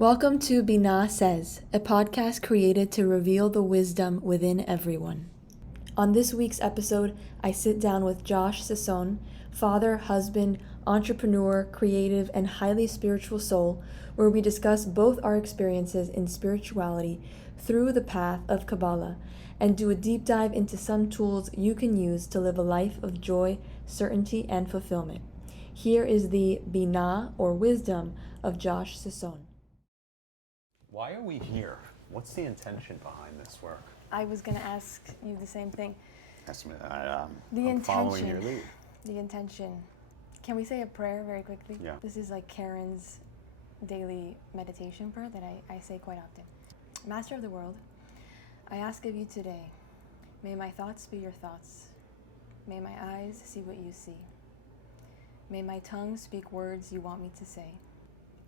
Welcome to Binah Says, a podcast created to reveal the wisdom within everyone. On this week's episode, I sit down with Josh Sason, father, husband, entrepreneur, creative, and highly spiritual soul, where we discuss both our experiences in spirituality through the path of Kabbalah and do a deep dive into some tools you can use to live a life of joy, certainty, and fulfillment. Here is the Binah, or wisdom, of Josh Sason. Why are we here? What's the intention behind this work? I was going to ask you the same thing. I'm following your lead. The intention. Can we say a prayer very quickly? Yeah. This is like Karen's daily meditation prayer that I say quite often. Master of the world, I ask of you today, may my thoughts be your thoughts. May my eyes see what you see. May my tongue speak words you want me to say.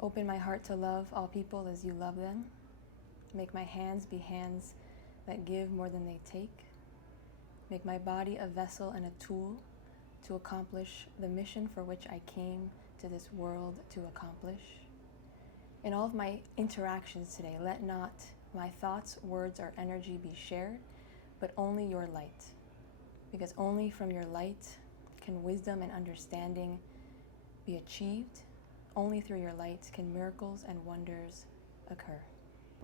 Open my heart to love all people as you love them. Make my hands be hands that give more than they take. Make my body a vessel and a tool to accomplish the mission for which I came to this world to accomplish. In all of my interactions today, let not my thoughts, words, or energy be shared, but only your light. Because only from your light can wisdom and understanding be achieved. Only through your light can miracles and wonders occur.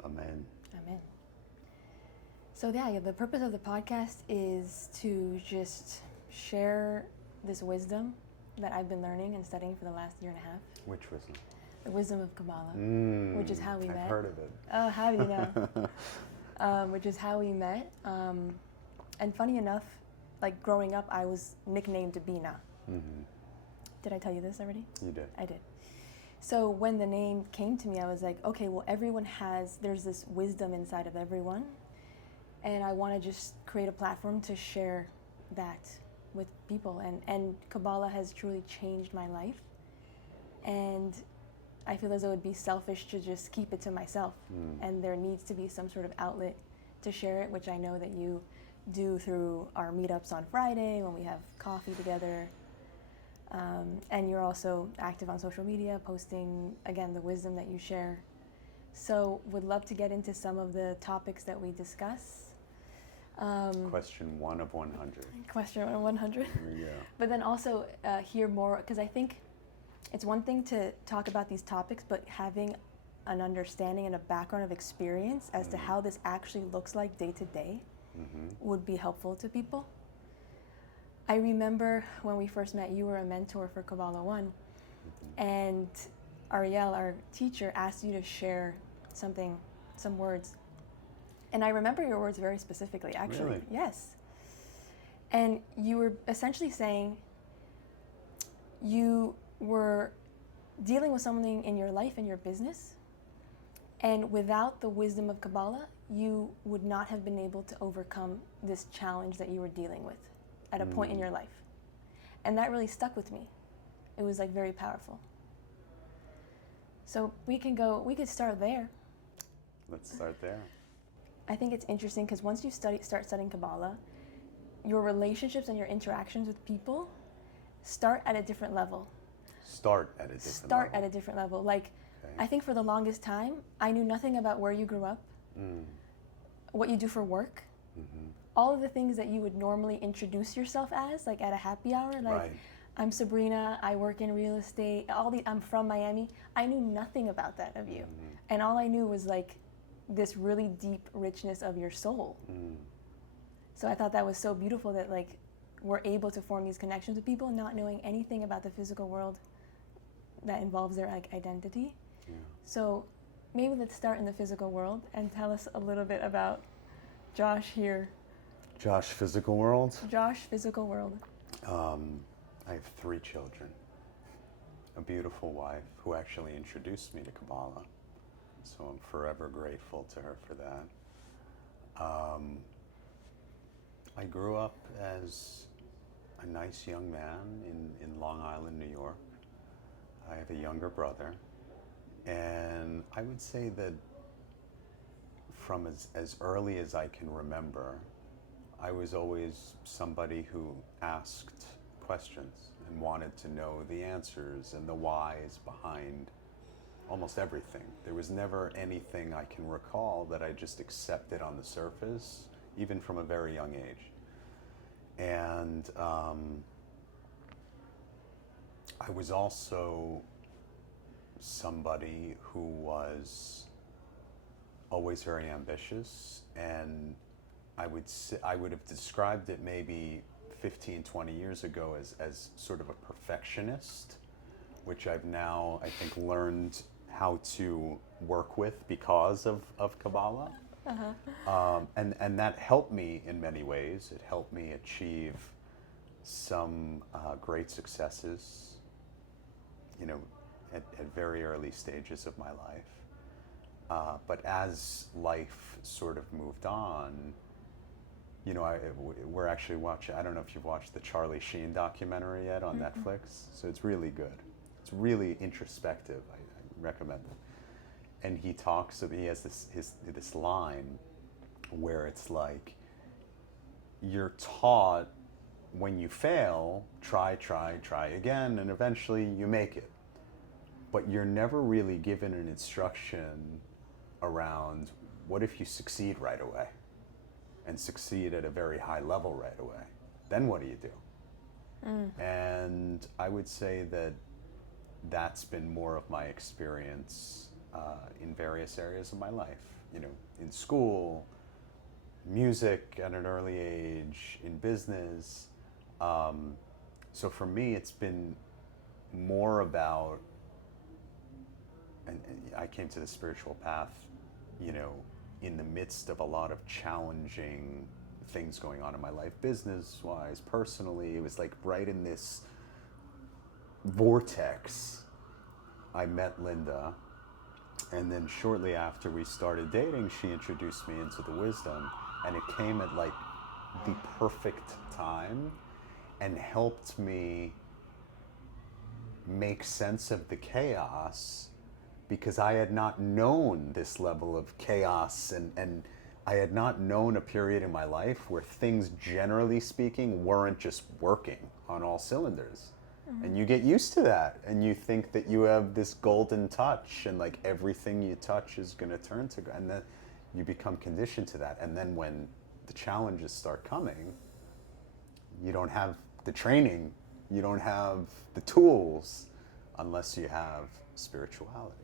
Amen. Amen. So yeah, the purpose of the podcast is to just share this wisdom that I've been learning and studying for the last year and a half. Which wisdom? The wisdom of Kabbalah, which is how we met. I've heard of it. Oh, how do you know? Which is how we met. And funny enough, like growing up, I was nicknamed Binah. Mm-hmm. Did I tell you this already? You did. I did. So when the name came to me, I was like, okay, well, there's this wisdom inside of everyone. And I want to just create a platform to share that with people. And Kabbalah has truly changed my life. And I feel as though it would be selfish to just keep it to myself. And there needs to be some sort of outlet to share it, which I know that you do through our meetups on Friday when we have coffee together. And you're also active on social media, posting, again, the wisdom that you share. So would love to get into some of the topics that we discuss. Question 1 of 100. Question 1 of 100. Yeah. But then also hear more, because I think it's one thing to talk about these topics, but having an understanding and a background of experience as to how this actually looks like day to day would be helpful to people. I remember when we first met, you were a mentor for Kabbalah 1, and Ariel, our teacher, asked you to share some words. And I remember your words very specifically, actually. Really? Yes. And you were essentially saying you were dealing with something in your life and your business, and without the wisdom of Kabbalah, you would not have been able to overcome this challenge that you were dealing with at a point in your life. And that really stuck with me. It was like very powerful. So we could start there. Let's start there. I think it's interesting because once you start studying Kabbalah, your relationships and your interactions with people start at a different level. Start at a different level. Like, okay. I think for the longest time, I knew nothing about where you grew up, what you do for work, all of the things that you would normally introduce yourself as, like at a happy hour, like Right. I'm Sabrina, I work in real estate, I'm from Miami. I knew nothing about that of you. And all I knew was like this really deep richness of your soul. So I thought that was so beautiful that like we're able to form these connections with people not knowing anything about the physical world that involves their like identity. Yeah. So maybe let's start in the physical world and tell us a little bit about Josh here. Josh, physical world? Josh, physical world. I have 3 children. A beautiful wife who actually introduced me to Kabbalah. So I'm forever grateful to her for that. I grew up as a nice young man in Long Island, New York. I have a younger brother. And I would say that from as early as I can remember, I was always somebody who asked questions and wanted to know the answers and the whys behind almost everything. There was never anything I can recall that I just accepted on the surface, even from a very young age. And I was also somebody who was always very ambitious, and I would have described it maybe 15, 20 years ago as sort of a perfectionist, which I've now, I think, learned how to work with because of Kabbalah. And that helped me in many ways. It helped me achieve some great successes, at very early stages of my life. But as life sort of moved on, we're actually watching, I don't know if you've watched the Charlie Sheen documentary yet on Netflix. So it's really good. It's really introspective. I recommend it. And he has this line where it's like, you're taught when you fail, try again, and eventually you make it. But you're never really given an instruction around what if you succeed right away and succeed at a very high level right away? Then what do you do? And I would say that that's been more of my experience in various areas of my life. In school, music at an early age, in business. So for me, it's been more about, and I came to the spiritual path, in the midst of a lot of challenging things going on in my life, business-wise, personally. It was like right in this vortex, I met Linda, and then shortly after we started dating, she introduced me into the wisdom, and it came at like the perfect time and helped me make sense of the chaos, because I had not known this level of chaos, and I had not known a period in my life where things, generally speaking, weren't just working on all cylinders. And you get used to that, and you think that you have this golden touch, and like everything you touch is going to turn to, and then you become conditioned to that. And then when the challenges start coming, you don't have the training, you don't have the tools, unless you have spirituality.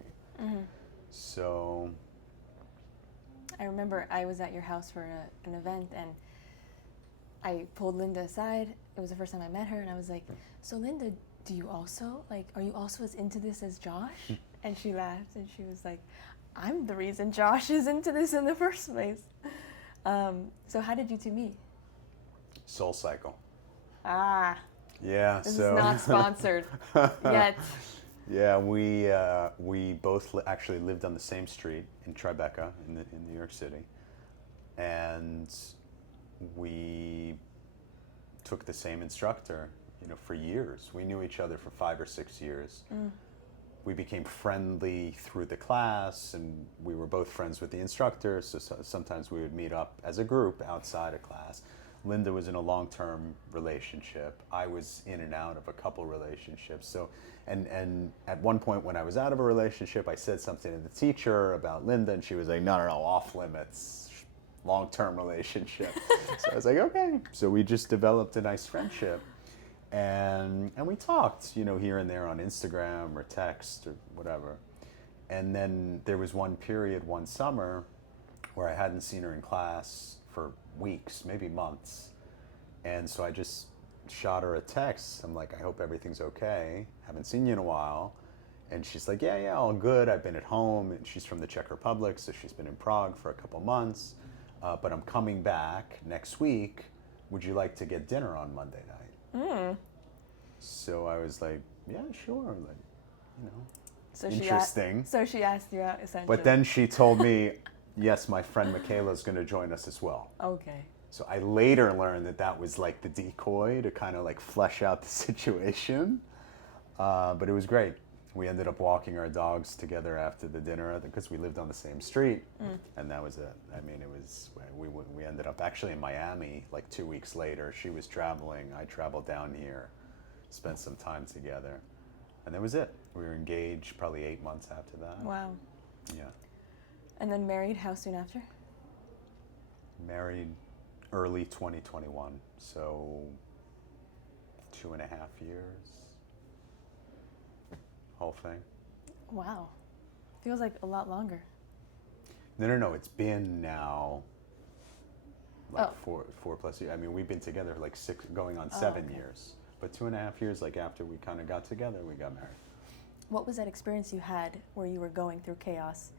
So I remember I was at your house for an event, and I pulled Linda aside. It was the first time I met her, and I was like, so Linda, are you also as into this as Josh? And she laughed, and she was like, I'm the reason Josh is into this in the first place. So how did you two meet? Soul Cycle. Ah. Yeah. This is not sponsored yet. Yeah, we both actually lived on the same street in Tribeca in New York City, and we took the same instructor, for years. We knew each other for 5 or 6 years. We became friendly through the class, and we were both friends with the instructor, so sometimes we would meet up as a group outside of class. Linda was in a long-term relationship. I was in and out of a couple relationships. So, and at one point when I was out of a relationship, I said something to the teacher about Linda, and she was like, no, off limits, long-term relationship. So I was like, okay. So we just developed a nice friendship, and we talked, here and there on Instagram or text or whatever. And then there was one period, one summer, where I hadn't seen her in class for weeks, maybe months. And so I just shot her a text. I'm like, I hope everything's okay. Haven't seen you in a while. And she's like, yeah, all good. I've been at home. And she's from the Czech Republic, so she's been in Prague for a couple months. But I'm coming back next week. Would you like to get dinner on Monday night? So I was like, yeah, sure. So interesting. She asked you out, essentially. But then she told me, yes, my friend Michaela's going to join us as well. Okay. So I later learned that was like the decoy to kind of like flesh out the situation. But it was great. We ended up walking our dogs together after the dinner because we lived on the same street. And that was it. I mean, we ended up actually in Miami like 2 weeks later. She was traveling. I traveled down here, spent some time together. And that was it. We were engaged probably 8 months after that. Wow. Yeah. And then married how soon after? Married early 2021, so 2.5 years. Whole thing. Wow. Feels like a lot longer. No. It's been now like Oh. four plus years. I mean, we've been together like 6, going on 7 okay. years. But 2.5 years, like after we kind of got together, we got married. What was that experience you had where you were going through chaos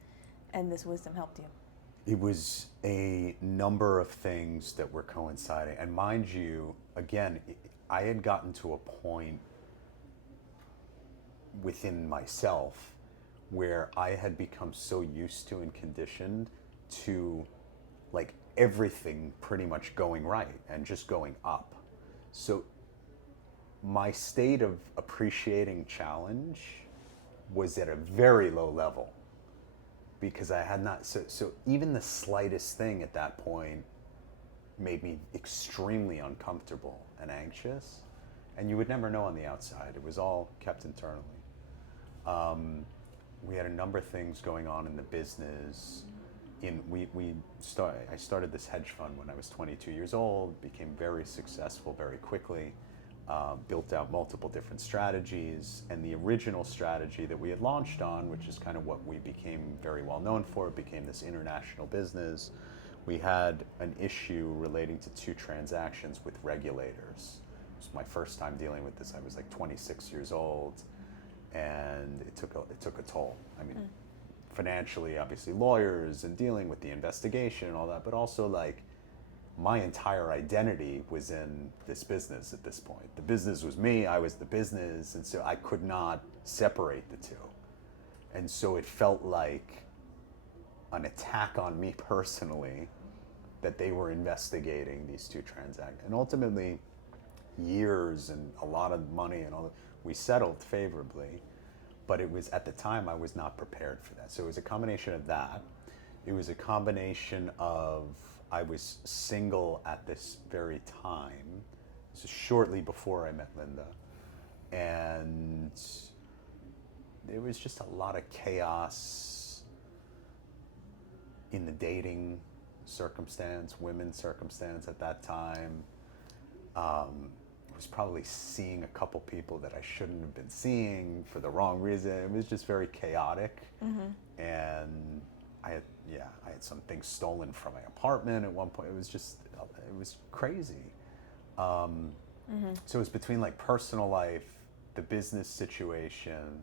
and this wisdom helped you? It was a number of things that were coinciding. And mind you, again, I had gotten to a point within myself where I had become so used to and conditioned to like everything pretty much going right and just going up. So my state of appreciating challenge was at a very low level because I had not, so even the slightest thing at that point made me extremely uncomfortable and anxious. And you would never know on the outside. It was all kept internally. We had a number of things going on in the business. I started this hedge fund when I was 22 years old, became very successful very quickly, built out multiple different strategies, and the original strategy that we had launched on, which is kind of what we became very well known for, became this international business. We had an issue relating to 2 transactions with regulators. It was my first time dealing with this. I was like 26 years old, and it took a toll. I mean, financially, obviously, lawyers and dealing with the investigation and all that, but also like my entire identity was in this business at this point. The business was me, I was the business, and so I could not separate the two. And so it felt like an attack on me personally that they were investigating these 2 transactions. And ultimately, years and a lot of money and all that, we settled favorably, but it was, at the time, I was not prepared for that. So it was a combination of that. It was a combination of, I was single at this very time. This is shortly before I met Linda. And there was just a lot of chaos in the dating circumstance, women's circumstance at that time. I was probably seeing a couple people that I shouldn't have been seeing for the wrong reason. It was just very chaotic. And I had some things stolen from my apartment at one point. It was crazy. So it was between like personal life, the business situation,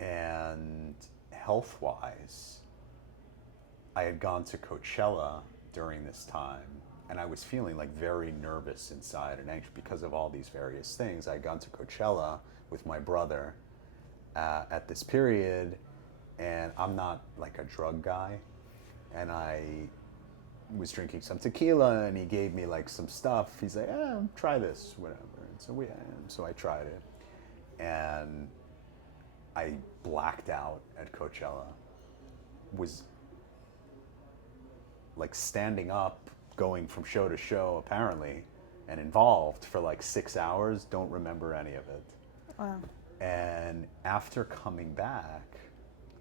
and health-wise. I had gone to Coachella during this time, and I was feeling like very nervous inside and anxious because of all these various things. I had gone to Coachella with my brother at this period, and I'm not like a drug guy, and I was drinking some tequila, and he gave me like some stuff. He's like, try this, whatever. And so I tried it, and I blacked out at Coachella. Was like standing up, going from show to show apparently, and involved for like 6 hours, don't remember any of it. Wow. And after coming back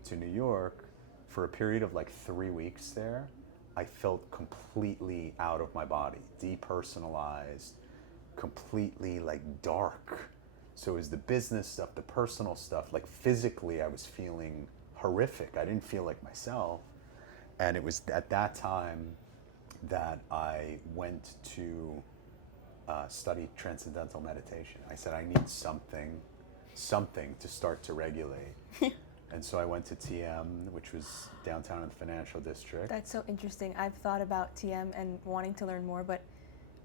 to New York for a period of like 3 weeks there, I felt completely out of my body, depersonalized, completely like dark. So it was the business stuff, the personal stuff, like physically I was feeling horrific. I didn't feel like myself. And it was at that time that I went to study transcendental meditation. I said, I need something to start to regulate. And so I went to TM, which was downtown in the financial district. That's so interesting. I've thought about TM and wanting to learn more, but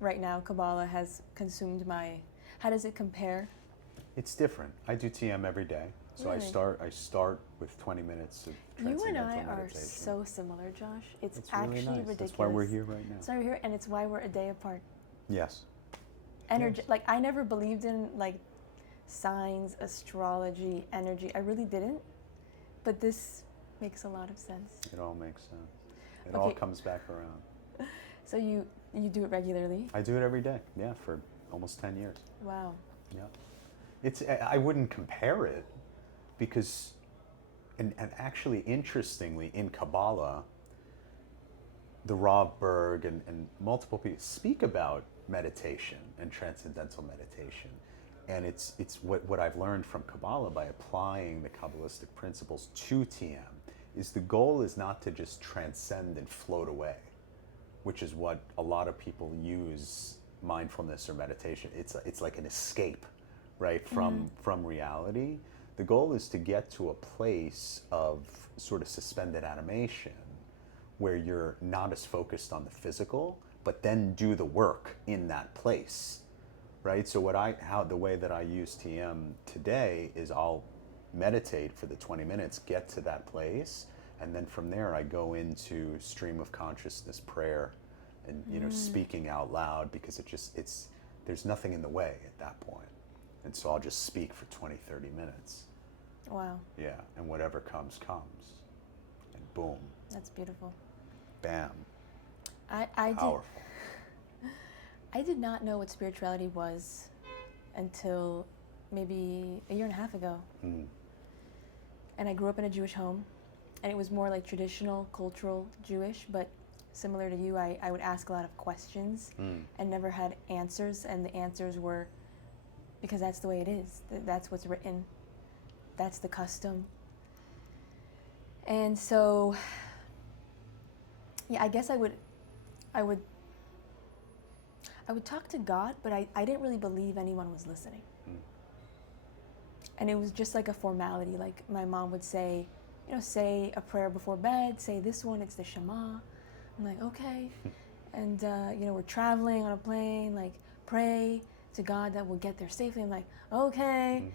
right now Kabbalah has consumed my... How does it compare? It's different. I do TM every day. So Really? I start with 20 minutes of transcendental You and I meditation. are so similar, Josh. It's really actually nice. ridiculous. That's why we're here right now. That's why we're here, and it's why we're a day apart. Yes. Energy, Yes. like I never believed in like signs, astrology, energy. I really didn't. But this makes a lot of sense. It all makes sense. It Okay. all comes back around. So you do it regularly? I do it every day, yeah, for almost 10 years. Wow. Yeah. I wouldn't compare it because, and actually, interestingly, in Kabbalah, the Rav Berg and multiple people speak about meditation and transcendental meditation. And it's what I've learned from Kabbalah by applying the Kabbalistic principles to TM is the goal is not to just transcend and float away, which is what a lot of people use mindfulness or meditation. It's like an escape, right, from reality. The goal is to get to a place of sort of suspended animation where you're not as focused on the physical, but then do the work in that place, right? So the way that I use TM today is I'll meditate for the 20 minutes, get to that place, and then from there I go into stream of consciousness prayer and speaking out loud, because there's nothing in the way at that point. And so I'll just speak for 20, 30 minutes. Wow. Yeah, and whatever comes. And boom. That's beautiful. Bam. I Powerful. I did not know what spirituality was until maybe a year and a half ago. Mm. And I grew up in a Jewish home, and it was more like traditional, cultural Jewish, but similar to you, I would ask a lot of questions and never had answers, and the answers were because that's the way it is. That's what's written. That's the custom. And so, yeah, I guess I would talk to God, but I didn't really believe anyone was listening. And it was just like a formality. Like my mom would say, say a prayer before bed, say this one, it's the Shema. I'm like, okay. And, we're traveling on a plane, like pray to God that we'll get there safely. I'm like, okay.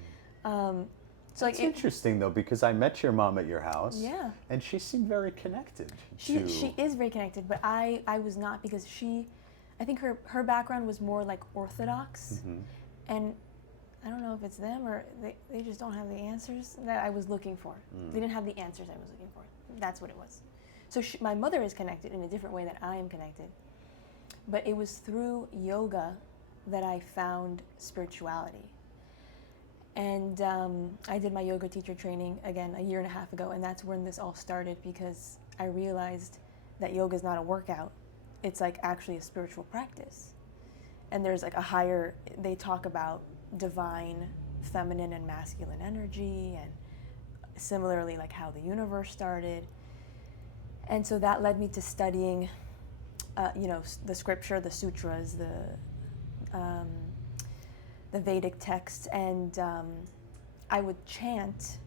So it's interesting though, because I met your mom at your house. Yeah. And she seemed very connected. She is very connected, but I was not, because I think her background was more like Orthodox. And I don't know if it's them or they just don't have the answers that I was looking for. They didn't have the answers I was looking for. That's what it was. So my mother is connected in a different way that I am connected. But it was through yoga that I found spirituality. And I did my yoga teacher training, again, a year and a half ago, and that's when this all started, because I realized that yoga is not a workout. It's like actually a spiritual practice. And there's like they talk about divine feminine and masculine energy, and similarly like how the universe started. And so that led me to studying, the scripture, the sutras, the Vedic texts, and I would chant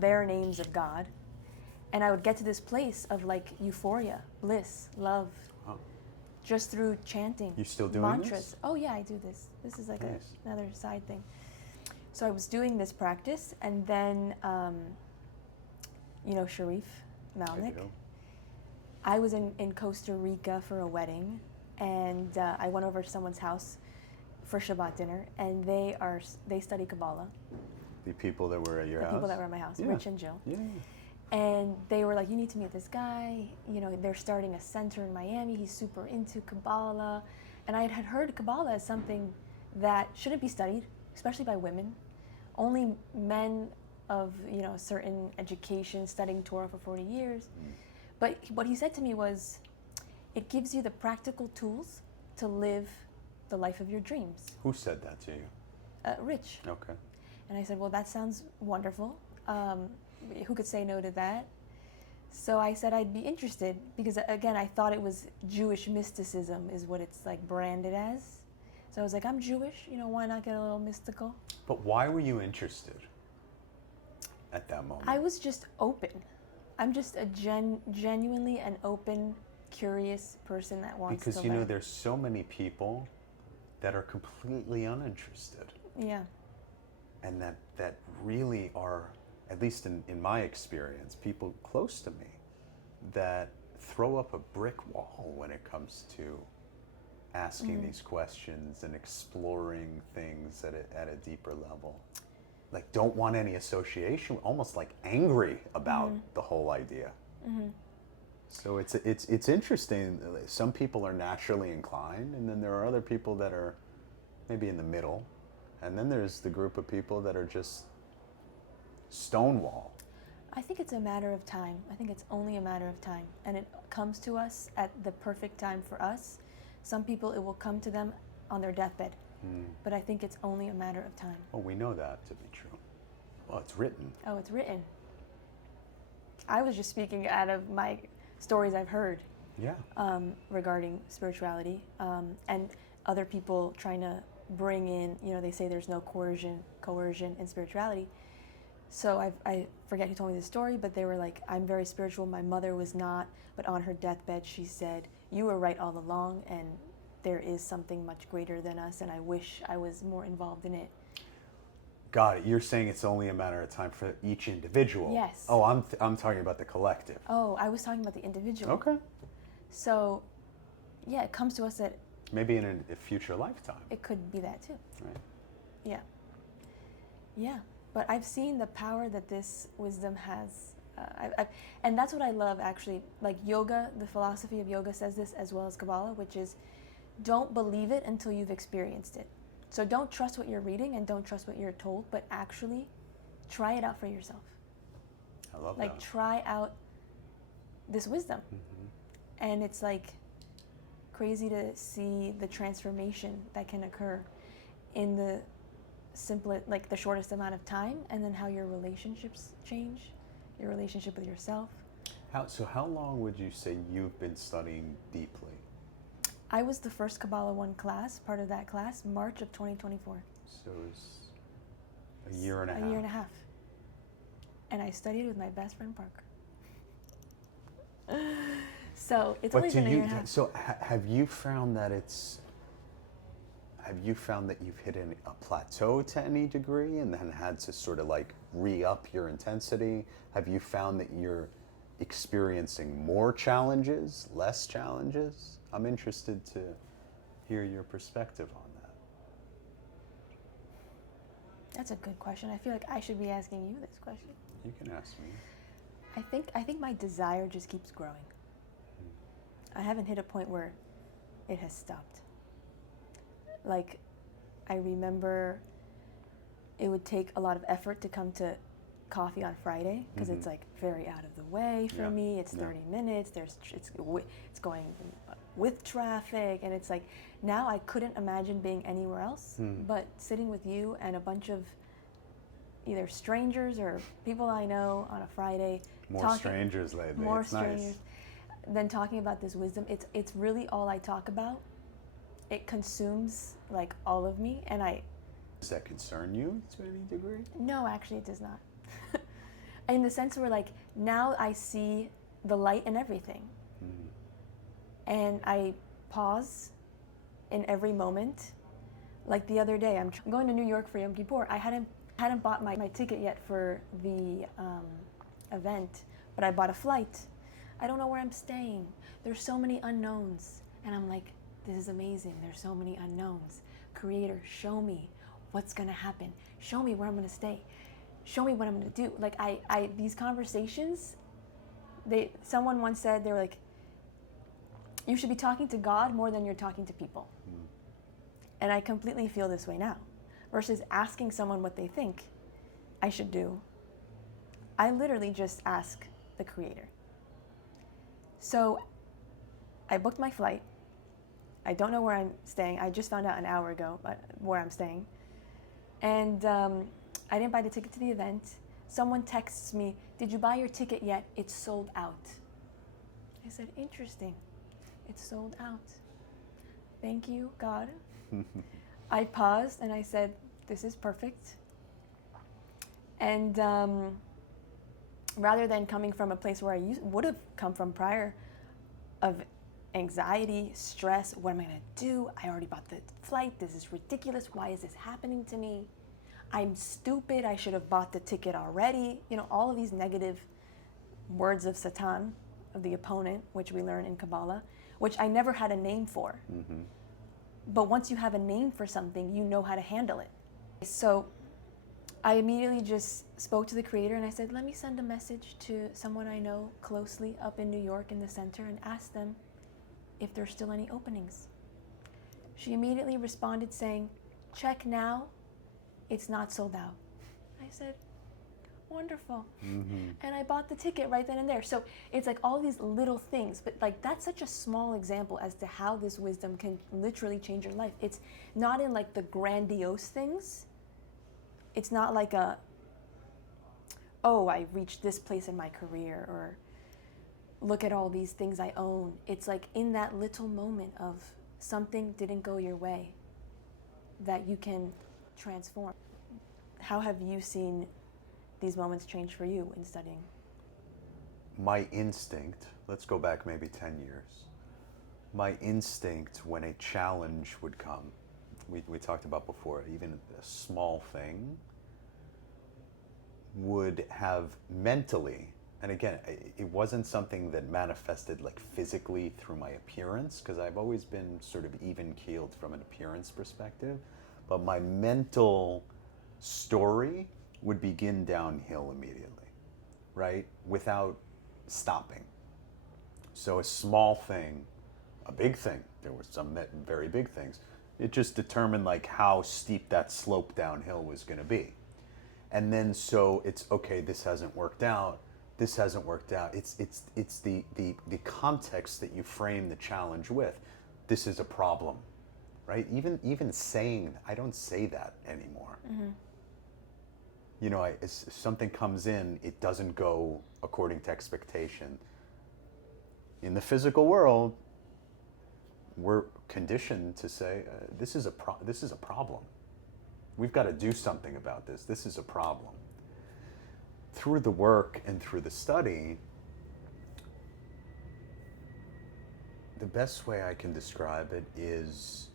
their names of God, and I would get to this place of like euphoria, bliss, love, just through chanting. You still doing mantras. this? Oh yeah, I do this. This is like nice. Another side thing. So I was doing this practice, and then, Sharif Malnik. I was in Costa Rica for a wedding, and I went over to someone's house for Shabbat dinner, and they study Kabbalah. The people that were at your house? The people that were at my house, Yeah. Rich and Jill. Yeah. And they were like, you need to meet this guy. They're starting a center in Miami. He's super into Kabbalah. And I had heard Kabbalah as something that shouldn't be studied, especially by women. Only men of, a certain education studying Torah for 40 years. But what he said to me was, it gives you the practical tools to live the life of your dreams. Who said that to you? Rich. Okay. And I said, well, that sounds wonderful. Who could say no to that? So I said I'd be interested, because again, I thought it was Jewish mysticism is what it's like branded as. So I was like, I'm Jewish, why not get a little mystical? But why were you interested at that moment? I was just open. I'm just a genuinely an open, curious person that wants to learn. Because there's so many people that are completely uninterested. Yeah. And that really are, at least in my experience, people close to me that throw up a brick wall when it comes to asking these questions and exploring things at a deeper level. Like, don't want any association, almost like angry about the whole idea. So it's interesting. Some people are naturally inclined, and then there are other people that are maybe in the middle. And then there's the group of people that are just stonewall. I think it's a matter of time. I think it's only a matter of time. And it comes to us at the perfect time for us. Some people, it will come to them on their deathbed. But I think it's only a matter of time. Oh, we know that to be true. Well, it's written. Oh, it's written. I was just speaking out of my stories I've heard. Yeah. Regarding spirituality, and other people trying to bring in, they say there's no coercion in spirituality. So I forget who told me this story, but they were like, I'm very spiritual, my mother was not, but on her deathbed she said, you were right all along, and there is something much greater than us, and I wish I was more involved in it. Got it. You're saying it's only a matter of time for each individual. Yes. Oh, I'm talking about the collective. Oh, I was talking about the individual. Okay. So, yeah, it comes to us at... Maybe in a future lifetime. It could be that too. Right. Yeah. Yeah. But I've seen the power that this wisdom has. And that's what I love, actually. Like yoga, the philosophy of yoga says this, as well as Kabbalah, which is don't believe it until you've experienced it. So don't trust what you're reading and don't trust what you're told, but actually try it out for yourself. I love like, that. try out this wisdom. And it's like crazy to see the transformation that can occur in the simplest, like the shortest amount of time, and then how your relationships change, your relationship with yourself. How long would you say you've been studying deeply? I was the first Kabbalah 1 class, part of that class, March of 2024. So it was a year and a half. A year and a half. And I studied with my best friend Parker. So it's only been a year and a half. So have you found that you've hit a plateau to any degree and then had to sort of like re-up your intensity? Have you found that you're experiencing more challenges, less challenges? I'm interested to hear your perspective on that. That's a good question. I feel like I should be asking you this question. You can ask me. I think my desire just keeps growing. I haven't hit a point where it has stopped. Like, I remember it would take a lot of effort to come to coffee on Friday because it's like very out of the way for me. It's 30 minutes. It's going with traffic, and it's like now I couldn't imagine being anywhere else but sitting with you and a bunch of either strangers or people I know on a Friday. More strangers lately. More it's strangers. Nice. Then talking about this wisdom. It's really all I talk about. It consumes like all of me, and Does that concern you to any degree? No, actually it does not. In the sense where like now I see the light in everything. And I pause in every moment. Like the other day, I'm going to New York for Yom Kippur. I hadn't bought my ticket yet for the event, but I bought a flight. I don't know where I'm staying. There's so many unknowns. And I'm like, this is amazing. There's so many unknowns. Creator, show me what's gonna happen. Show me where I'm gonna stay. Show me what I'm gonna do. Like these conversations, someone once said, they were like, you should be talking to God more than you're talking to people. And I completely feel this way now. Versus asking someone what they think I should do, I literally just ask the Creator. So I booked my flight. I don't know where I'm staying. I just found out an hour ago where I'm staying. And I didn't buy the ticket to the event. Someone texts me, did you buy your ticket yet? It's sold out. I said, interesting. It's sold out. Thank you, God. I paused and I said, this is perfect. And rather than coming from a place where I would have come from prior of anxiety, stress, what am I gonna do? I already bought the flight. This is ridiculous. Why is this happening to me? I'm stupid. I should have bought the ticket already. You know, all of these negative words of Satan, of the opponent, which we learn in Kabbalah, which I never had a name for. But once you have a name for something, you know how to handle it. So I immediately just spoke to the Creator and I said, let me send a message to someone I know closely up in New York in the center and ask them if there's still any openings. She immediately responded saying, check now it's not sold out. I said, wonderful. Mm-hmm. And I bought the ticket right then and there. So it's like all these little things, but like that's such a small example as to how this wisdom can literally change your life. It's not in like the grandiose things. It's not like oh, I reached this place in my career, or look at all these things I own. It's like in that little moment of something didn't go your way that you can transform. How have you seen these moments change for you in studying? My instinct, let's go back maybe 10 years. My instinct when a challenge would come, we talked about before, even a small thing, would have mentally, and again, it wasn't something that manifested like physically through my appearance, because I've always been sort of even-keeled from an appearance perspective, but my mental story would begin downhill immediately, right? Without stopping. So a small thing, a big thing, there were some very big things, it just determined like how steep that slope downhill was going to be. And then so it's okay, this hasn't worked out, this hasn't worked out. It's the context that you frame the challenge with. This is a problem, right? Even saying, I don't say that anymore. Mm-hmm. You know, if something comes in, it doesn't go according to expectation. In the physical world, we're conditioned to say, this is a problem. We've got to do something about this. This is a problem. Through the work and through the study, the best way I can describe it is,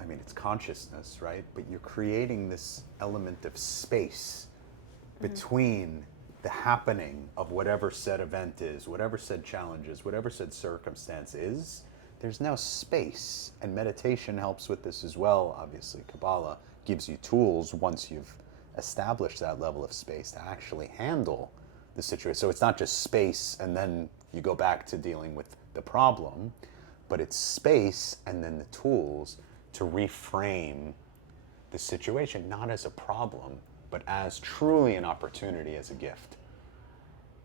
I mean, it's consciousness, right? But you're creating this element of space between the happening of whatever said event is, whatever said challenge is, whatever said circumstance is. There's now space, and meditation helps with this as well. Obviously, Kabbalah gives you tools once you've established that level of space to actually handle the situation. So it's not just space and then you go back to dealing with the problem, but it's space and then the tools to reframe the situation, not as a problem, but as truly an opportunity, as a gift.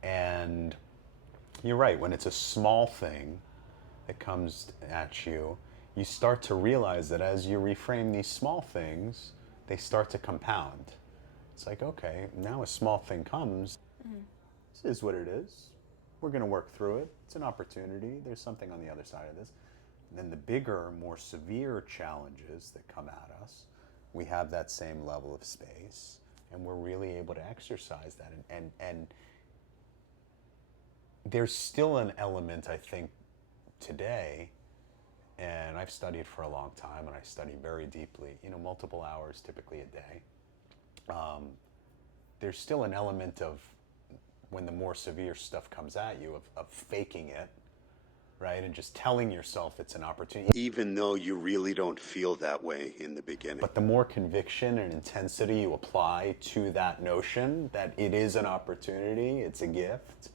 And you're right, when it's a small thing that comes at you, you start to realize that as you reframe these small things, they start to compound. It's like, okay, now a small thing comes, this is what it is. We're going to work through it. It's an opportunity. There's something on the other side of this. And then the bigger, more severe challenges that come at us, we have that same level of space, and we're really able to exercise that. And there's still an element, I think, today, and I've studied for a long time, and I study very deeply, multiple hours typically a day. There's still an element of, when the more severe stuff comes at you, of faking it, right? And just telling yourself it's an opportunity. Even though you really don't feel that way in the beginning. But the more conviction and intensity you apply to that notion that it is an opportunity, it's a gift,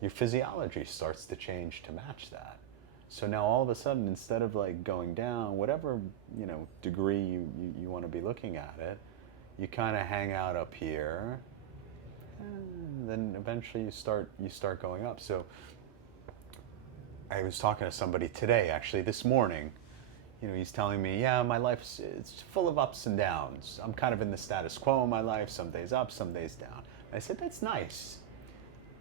your physiology starts to change to match that. So now all of a sudden, instead of like going down, whatever, degree you want to be looking at it, you kind of hang out up here, and then eventually you start going up. So I was talking to somebody today, actually this morning. He's telling me, yeah, my life's it's full of ups and downs. I'm kind of in the status quo in my life, some days up, some days down. I said, that's nice.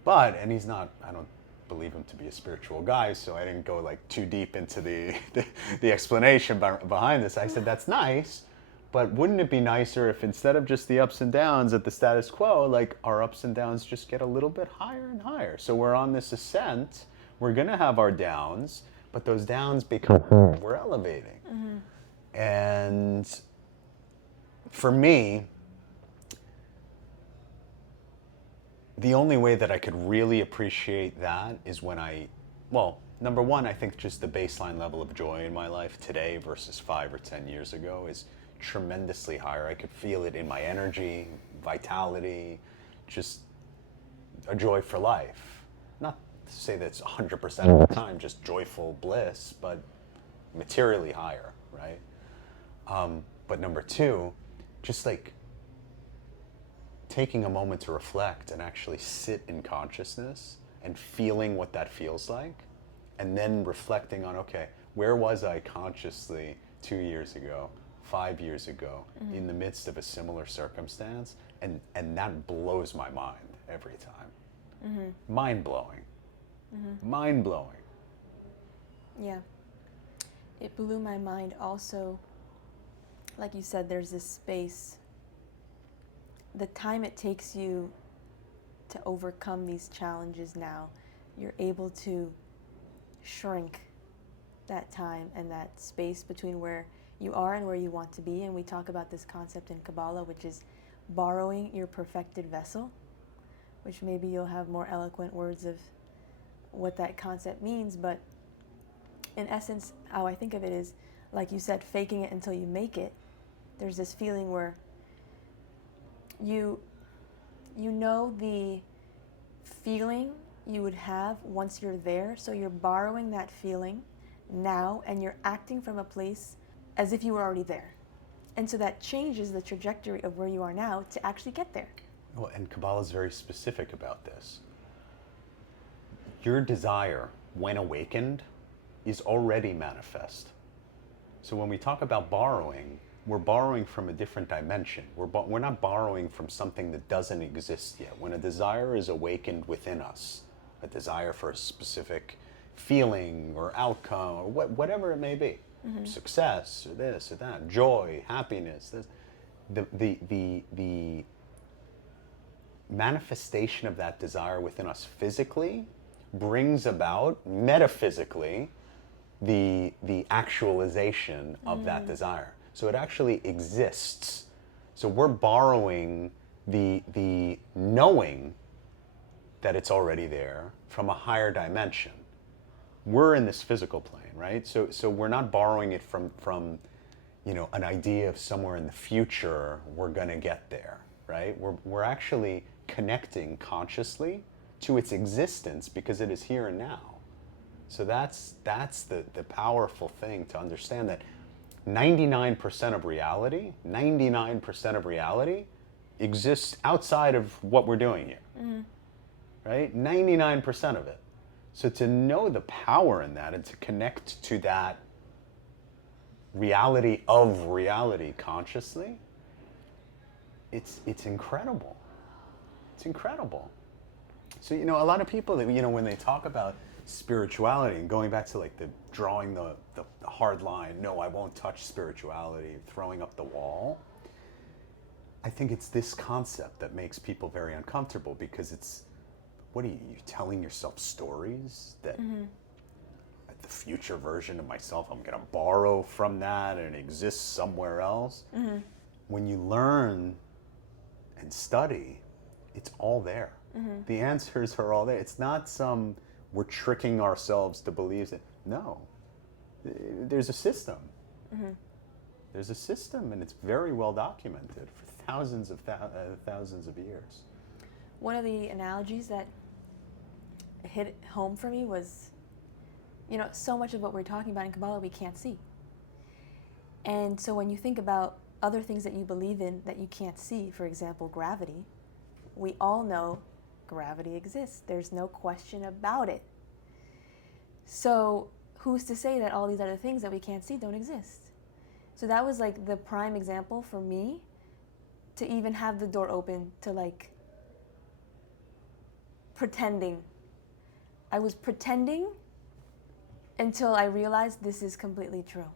But, and he's not, I don't believe him to be a spiritual guy, so I didn't go like too deep into the explanation behind this. I said, that's nice, but wouldn't it be nicer if instead of just the ups and downs at the status quo, like our ups and downs just get a little bit higher and higher? So we're on this ascent, we're gonna have our downs, but those downs become, we're elevating. Mm-hmm. And for me, the only way that I could really appreciate that is when number one, I think just the baseline level of joy in my life today versus 5 or 10 years ago is tremendously higher. I could feel it in my energy, vitality, just a joy for life. Not to say that's 100% of the time just joyful bliss, but materially higher, right? But number two, just like taking a moment to reflect and actually sit in consciousness and feeling what that feels like, and then reflecting on, okay, where was I consciously 2 years ago, 5 years ago, in the midst of a similar circumstance, and that blows my mind every time. Mind blowing. Mind blowing. Yeah. It blew my mind also, like you said, there's this space, the time it takes you to overcome these challenges now, you're able to shrink that time and that space between where you are and where you want to be. And we talk about this concept in Kabbalah, which is borrowing your perfected vessel, which maybe you'll have more eloquent words of what that concept means. But in essence, how I think of it is, like you said, faking it until you make it. There's this feeling where you know the feeling you would have once you're there, so you're borrowing that feeling now and you're acting from a place as if you were already there. And so that changes the trajectory of where you are now to actually get there. Well, and Kabbalah is very specific about this. Your desire, when awakened, is already manifest. So when we talk about borrowing, we're borrowing from a different dimension. We're not borrowing from something that doesn't exist yet. When a desire is awakened within us, a desire for a specific feeling or outcome or whatever it may be, success or this or that, joy, happiness, this, the manifestation of that desire within us physically brings about metaphysically the actualization of that desire. So it actually exists. So we're borrowing the knowing that it's already there from a higher dimension. We're in this physical plane, right? So we're not borrowing it from an idea of somewhere in the future we're gonna get there, right? We're actually connecting consciously to its existence because it is here and now. So that's the powerful thing to understand, that 99% of reality exists outside of what we're doing here, right? 99% of it. So to know the power in that and to connect to that reality of reality consciously, it's incredible. It's incredible. So, a lot of people, when they talk about spirituality and going back to like drawing the hard line, no, I won't touch spirituality, throwing up the wall, I think it's this concept that makes people very uncomfortable, because it's, what are you telling yourself stories that the future version of myself, I'm going to borrow from that and it exists somewhere else? When you learn and study, it's all there. The answers are all there. It's not we're tricking ourselves to believe that. No, there's a system. There's a system, and it's very well documented for thousands of years. One of the analogies that hit home for me was, so much of what we're talking about in Kabbalah we can't see. And so when you think about other things that you believe in that you can't see, for example, gravity, we all know gravity exists. There's no question about it. So who's to say that all these other things that we can't see don't exist? So that was like the prime example for me to even have the door open to like pretending. I was pretending until I realized this is completely true.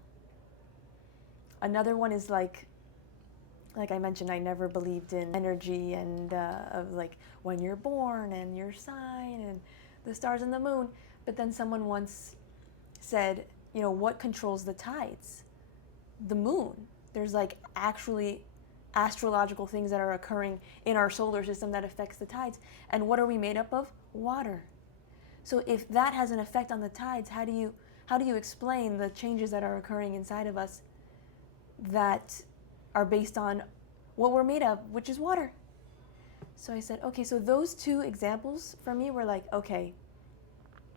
Another one is like I mentioned, I never believed in energy and of like when you're born and your sign and the stars and the moon. But then someone once said, what controls the tides? The moon. There's like actually astrological things that are occurring in our solar system that affects the tides. And what are we made up of? Water. So if that has an effect on the tides, how do you explain the changes that are occurring inside of us that are based on what we're made of, which is water? So I said, okay, so those two examples for me were like, okay,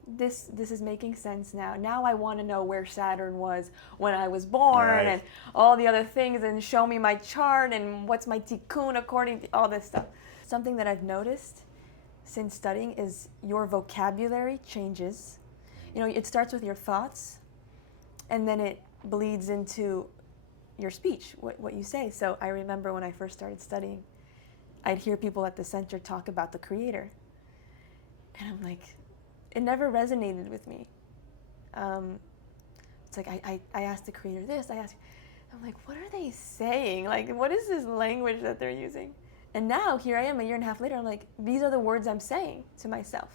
this is making sense now. Now I want to know where Saturn was when I was born, Right. and all the other things, and show me my chart and what's my tikkun according to all this stuff. Something that I've noticed since studying is your vocabulary changes. You know, it starts with your thoughts, and then it bleeds into your speech, what you say. So I remember when I first started studying, I'd hear people at the center talk about the Creator, and I'm like, it never resonated with me. It's like I asked the Creator this, I'm like, what are they saying? Like, what is this language that they're using? And now here I am a year and a half later, I'm like, these are the words I'm saying to myself.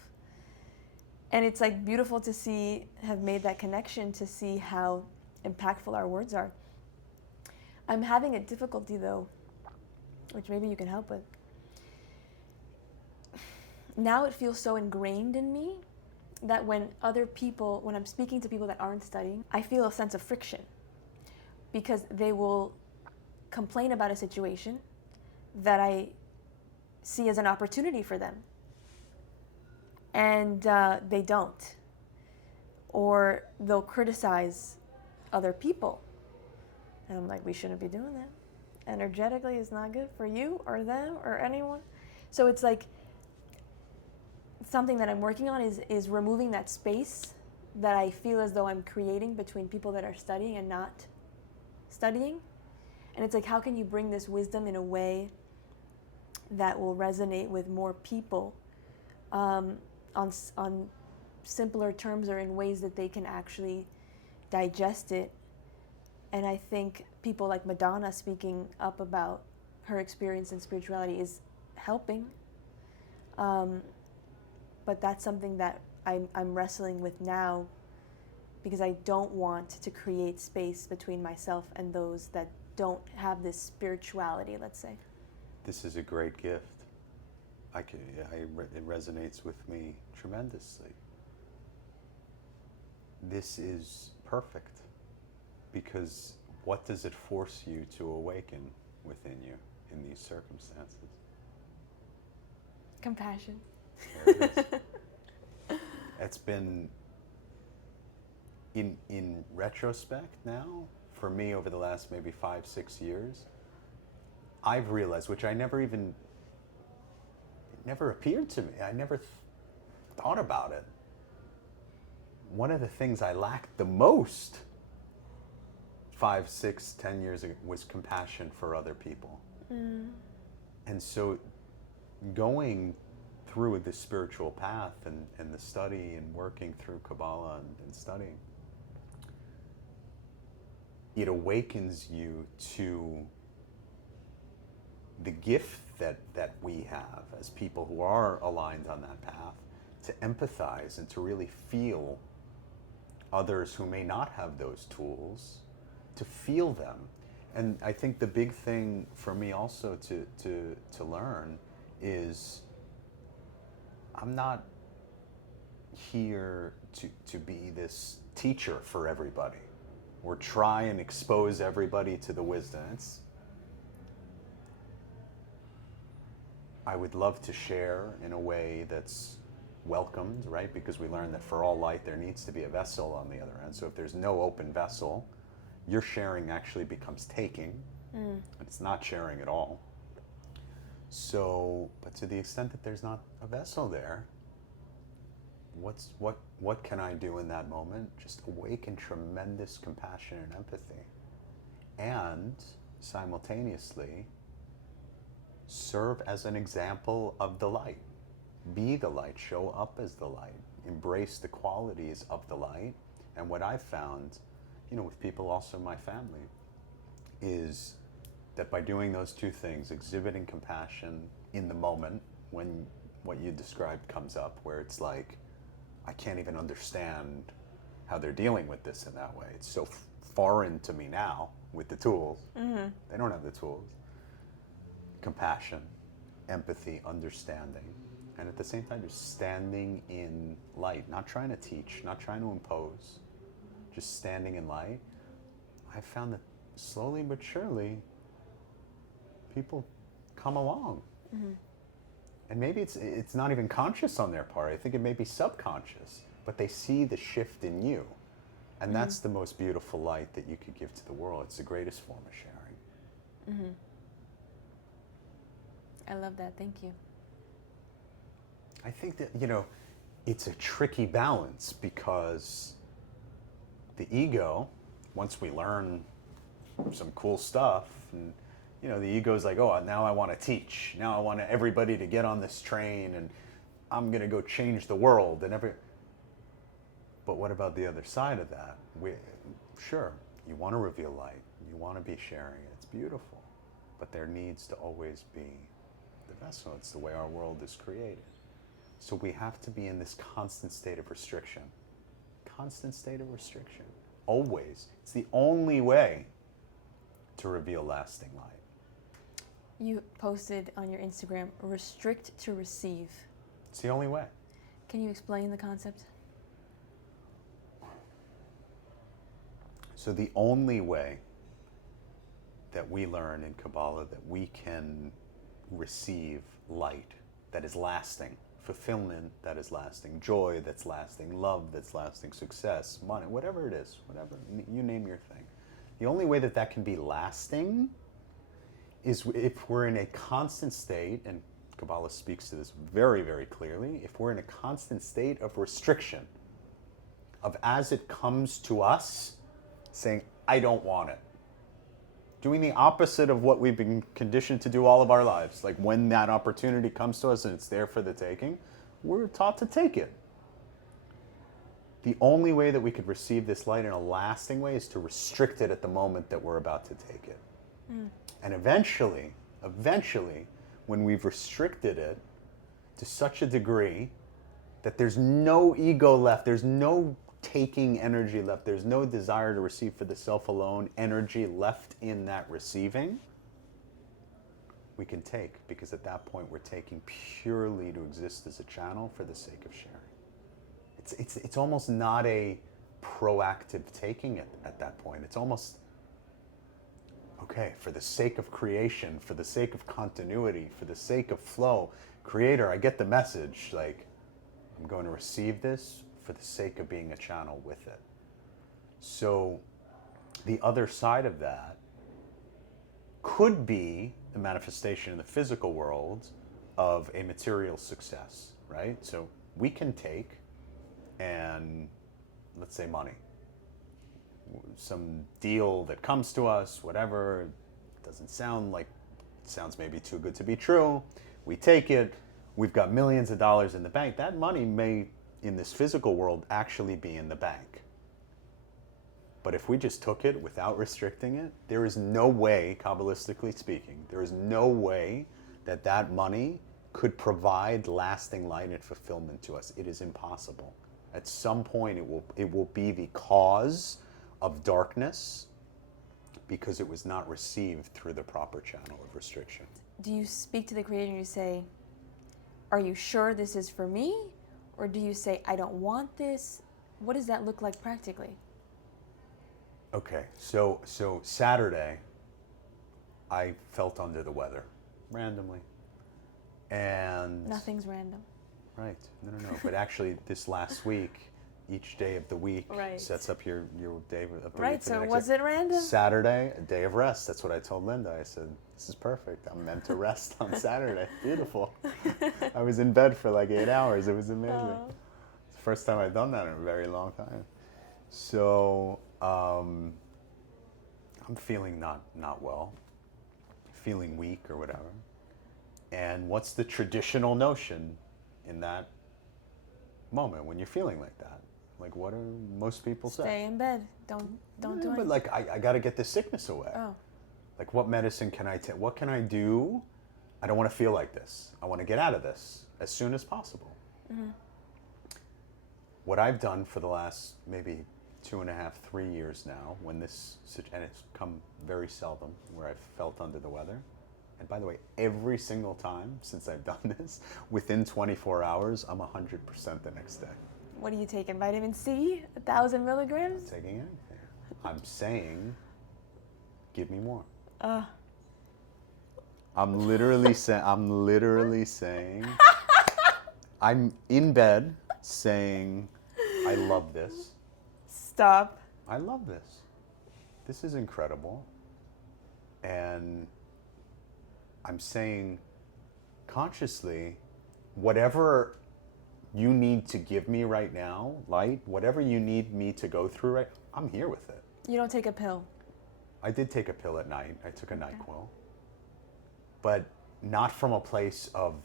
And it's like beautiful to see, have made that connection, to see how impactful our words are. I'm having a difficulty though, which maybe you can help with. Now it feels so ingrained in me that when I'm speaking to people that aren't studying, I feel a sense of friction, because they will complain about a situation that I see as an opportunity for them, and they don't. Or they'll criticize other people, and I'm like, we shouldn't be doing that. Energetically, it's not good for you or them or anyone. So it's like, something that I'm working on is removing that space that I feel as though I'm creating between people that are studying and not studying. And it's like, how can you bring this wisdom in a way that will resonate with more people, on simpler terms, or in ways that they can actually digest it. And I think people like Madonna speaking up about her experience in spirituality is helping. But that's something that I'm wrestling with now, because I don't want to create space between myself and those that don't have this spirituality, let's say. This is a great gift. It resonates with me tremendously. This is perfect, because what does it force you to awaken within you in these circumstances? Compassion. There it is. It's been, in retrospect now, for me over the last maybe 5-6 years, I've realized, which it never appeared to me. I never thought about it. One of the things I lacked the most 5, 6, 10 years ago was compassion for other people. And so going through the spiritual path and the study and working through Kabbalah and studying, it awakens you to the gift that we have as people who are aligned on that path, to empathize and to really feel others who may not have those tools, to feel them. And I think the big thing for me also to learn is, I'm not here to be this teacher for everybody, or try and expose everybody to the wisdom. I would love to share in a way that's welcomed, right? Because we learned that for all light there needs to be a vessel on the other end. So if there's no open vessel, your sharing actually becomes taking. It's not sharing at all. So, but to the extent that there's not a vessel there, what can I do in that moment? Just awaken tremendous compassion and empathy, and simultaneously serve as an example of the light. Be the light, show up as the light, embrace the qualities of the light. And what I've found, with people also in my family, is that by doing those two things, exhibiting compassion in the moment when what you described comes up, where it's like, I can't even understand how they're dealing with this in that way. It's so foreign to me now with the tools. They don't have the tools. Compassion, empathy, understanding, and at the same time just standing in light, not trying to teach, not trying to impose, just standing in light. I found that slowly but surely people come along. And maybe it's not even conscious on their part. I think it may be subconscious, but they see the shift in you. And that's the most beautiful light that you could give to the world. It's the greatest form of sharing. I love that. Thank you. I think that, you know, it's a tricky balance because the ego, once we learn some cool stuff, and, you know, the ego's like, oh, now I want to teach. Now I want everybody to get on this train and I'm going to go change the world. But what about the other side of that? Sure, you want to reveal light. You want to be sharing. It's beautiful. But there needs to always be the vessel. It's the way our world is created. So we have to be in this constant state of restriction. Constant state of restriction. Always. It's the only way to reveal lasting light. You posted on your Instagram, restrict to receive. It's the only way. Can you explain the concept? So the only way that we learn in Kabbalah that we can receive light that is lasting, fulfillment that is lasting, joy that's lasting, love that's lasting, success, money, whatever it is, whatever, you name your thing. The only way that that can be lasting is if we're in a constant state, and Kabbalah speaks to this very, very clearly, if we're in a constant state of restriction, of as it comes to us, saying, I don't want it. Doing the opposite of what we've been conditioned to do all of our lives. Like when that opportunity comes to us and it's there for the taking, we're taught to take it. The only way that we could receive this light in a lasting way is to restrict it at the moment that we're about to take it. And eventually, when we've restricted it to such a degree that there's no ego left, there's no taking energy left, there's no desire to receive for the self alone, energy left in that receiving, we can take, because at that point we're taking purely to exist as a channel for the sake of sharing. It's almost not a proactive taking at that point. It's almost, okay, for the sake of creation, for the sake of continuity, for the sake of flow, Creator, I get the message, like, I'm going to receive this for the sake of being a channel with it. So the other side of that could be the manifestation in the physical world of a material success, right? So we can take and, let's say, money, some deal that comes to us, whatever, doesn't sound like, sounds maybe too good to be true. We take it, we've got millions of dollars in the bank. That money may, in this physical world, actually be in the bank. But if we just took it without restricting it, there is no way, Kabbalistically speaking, there is no way that that money could provide lasting light and fulfillment to us. It is impossible. At some point, it will be the cause of darkness because it was not received through the proper channel of restriction. Do you speak to the Creator and you say, are you sure this is for me? Or do you say, I don't want this? What does that look like practically? Okay, so Saturday, I felt under the weather, randomly. And Nothing's random. right, no. But actually, this last week, each day of the week sets up your day of the week. Right, for the so next was day. it random? Saturday, a day of rest. That's what I told Linda. I said, this is perfect. I'm meant to rest on Saturday. Beautiful. I was in bed for like 8 hours. It was amazing. It's the first time I've done that in a very long time. So I'm feeling not well, feeling weak or whatever. And what's the traditional notion in that moment when you're feeling like that? Like, what do most people say? Stay in bed. Don't do anything. But like, I got to get this sickness away. Oh. Like, what medicine can I take? What can I do? I don't want to feel like this. I want to get out of this as soon as possible. What I've done for the last maybe 2.5, 3 years now, when this, and it's come very seldom where I've felt under the weather. And by the way, every single time since I've done this, within 24 hours, I'm 100% the next day. What are you taking? Vitamin C? 1,000 milligrams? I'm not taking anything. I'm saying, give me more. I'm literally saying, I'm in bed saying, I love this. Stop. I love this. This is incredible. And I'm saying consciously, whatever you need to give me right now, light, whatever you need me to go through, right, I'm here with it. You don't take a pill. I did take a pill at night. I took a NyQuil. But not from a place of